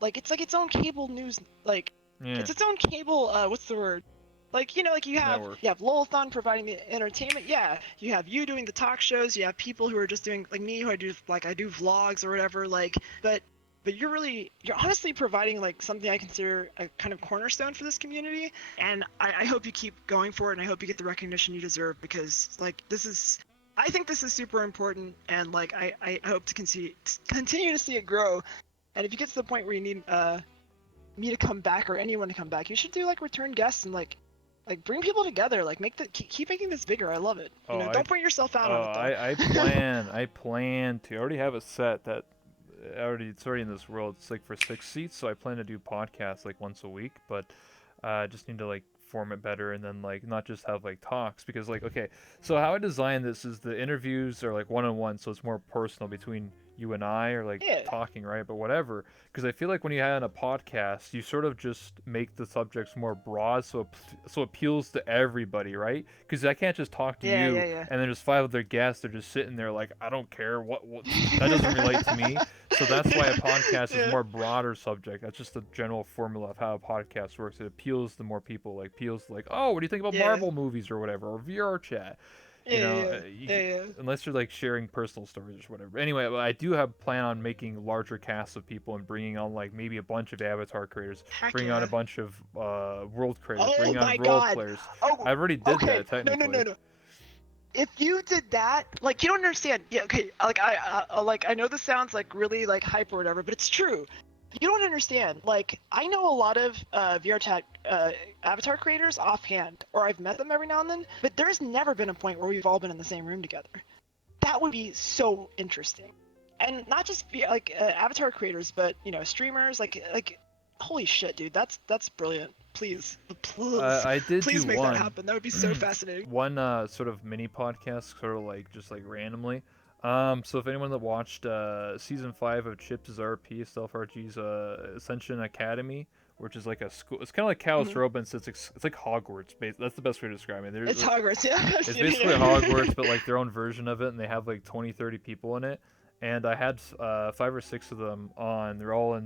like it's like its own cable news, like it's its own cable what's the word, like, you know, like you have Lolathon providing the entertainment, you have you doing the talk shows, you have people who are just doing like me, who I do vlogs or whatever, like, but you're honestly providing like something I consider a kind of cornerstone for this community, and I hope you keep going for it, and I hope you get the recognition you deserve, because like I think this is super important, and like I hope to continue to see it grow. And if you get to the point where you need me to come back or anyone to come back, you should do like return guests and like bring people together, like keep making this bigger. I love it. You know, don't put yourself out on it though. I plan to. I already have a set that it's already in this world. It's like for 6 seats, so I plan to do podcasts like once a week, but I just need to like form it better, and then like not just have like talks, because like, okay, so how I designed this is the interviews are like one-on-one, so it's more personal between you and I, or like talking, right? But whatever, because I feel like when you have a podcast, you sort of just make the subjects more broad, so it appeals to everybody, right? Because I can't just talk to you and then just 5 other guests, they're just sitting there like, I don't care what that doesn't relate to me. So that's why a podcast is more broader subject. That's just the general formula of how a podcast works. It appeals to more people, like appeals to like, oh, what do you think about Marvel movies or whatever, or VR chat. You know, unless you're like sharing personal stories or whatever. Anyway, I do have plan on making larger casts of people and bringing on like maybe a bunch of avatar creators, bringing on a bunch of world creators, bringing on role players. I already did that technically. No. If you did that, like, you don't understand. Yeah, okay. Like I know this sounds like really like hype or whatever, but it's true. You don't understand. Like, I know a lot of VR chat avatar creators offhand, or I've met them every now and then, but there's never been a point where we've all been in the same room together. That would be so interesting. And not just like avatar creators, but, you know, streamers, like holy shit, dude, that's brilliant. Please I did please do make one. that happen. That would be so fascinating. One sort of mini podcast, sort of like just like randomly. So if anyone that watched season 5 of Chips' RP, Stealth RG's Ascension Academy, which is like a school, it's kind of like Callus Robin's. It's like Hogwarts. That's the best way to describe it. It's Hogwarts, yeah. It's basically Hogwarts, but like their own version of it, and they have like 20-30 people in it. And I had 5 or 6 of them on. They're all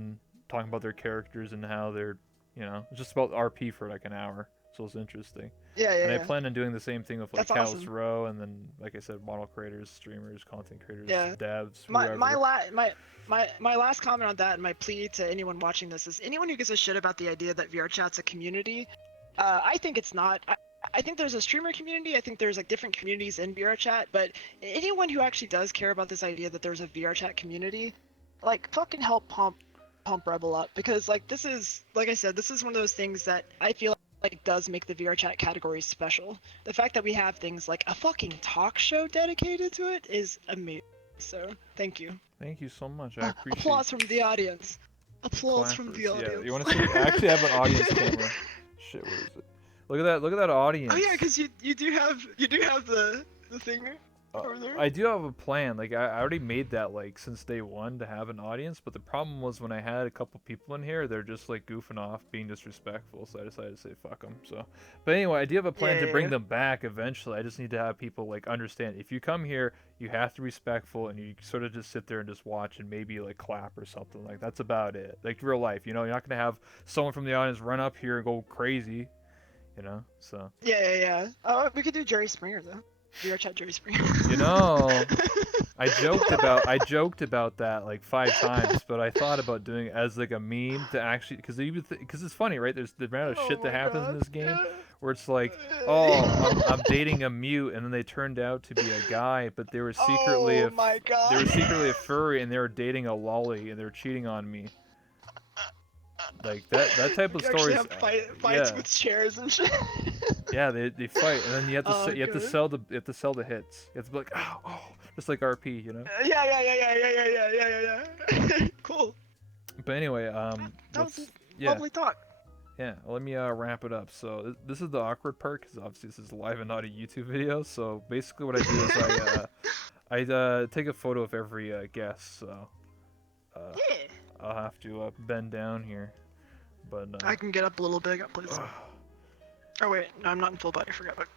talking about their characters and how they're, you know, just about RP for like an hour. So it's interesting. And I plan on doing the same thing with like Callus Row, and then like I said, model creators, streamers, content creators, devs. My last comment on that, and my plea to anyone watching this, is anyone who gives a shit about the idea that VR chat's a community, I think it's not. I think there's a streamer community. I think there's like different communities in VR chat, but anyone who actually does care about this idea that there's a VR chat community, like, fucking help pump Rebel up, because like this is, like I said, this is one of those things that I feel like does make the VR chat category special. The fact that we have things like a fucking talk show dedicated to it is amazing. So thank you. Thank you so much. I appreciate. Applause from the audience. Applause from the audience. Yeah, you want to see? I actually have an audience camera. Shit, what is it? Look at that! Look at that audience. Oh yeah, because you do have the thing. I do have a plan. Like I already made that like since day one to have an audience, but the problem was when I had a couple people in here, they're just like goofing off, being disrespectful. So I decided to say fuck them. So, but anyway, I do have a plan to bring them back eventually. I just need to have people like understand. If you come here, you have to be respectful, and you sort of just sit there and just watch and maybe like clap or something. Like that's about it. Like real life, you know, you're not gonna have someone from the audience run up here and go crazy, you know. So. Yeah. Oh, we could do Jerry Springer though. VR chat Jerry Springer. You know, I joked about that like 5 times, but I thought about doing it as like a meme to actually, because it's funny, right? There's the amount of shit that happens in this game where it's like, oh, I'm dating a mute, and then they turned out to be a guy, but they were secretly they were secretly a furry, and they were dating a lolly, and they were cheating on me. Like that type of You actually stories. have fights Yeah, with chairs and shit. yeah, they fight, and then you have to Oh, you have to good. sell the hits. You have to be like, oh, just like RP, you know. Yeah. Cool. But anyway, That was a yeah. lovely talk. Yeah, let me wrap it up. So this is the awkward part because obviously this is live and not a YouTube video. So basically, what I do is I take a photo of every guest. So Yeah. I'll have to bend down here, but I can get up a little bit, please. Oh wait, no, I'm not in full body. I forgot. But...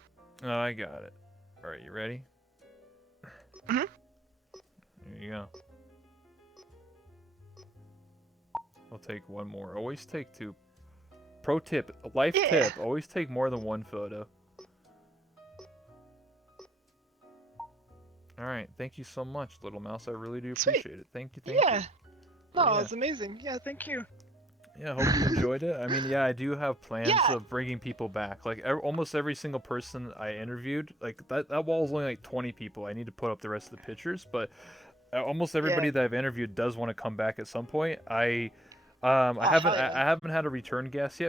oh, I got it. All right, you ready? Mhm. There you go. I'll take one more. Always take two. Pro tip, life tip, always take more than one photo. Alright, thank you so much, Little Mouse. I really do appreciate it. Thank you, thank you. No, Yeah. it's amazing. Yeah, thank you. Yeah, hope you enjoyed it. I mean, yeah, I do have plans Yeah. of bringing people back. Like, almost every single person I interviewed, like, that wall is only like 20 people. I need to put up the rest of the pictures, but almost everybody that I've interviewed does want to come back at some point. I hell yeah. haven't had a return guest yet.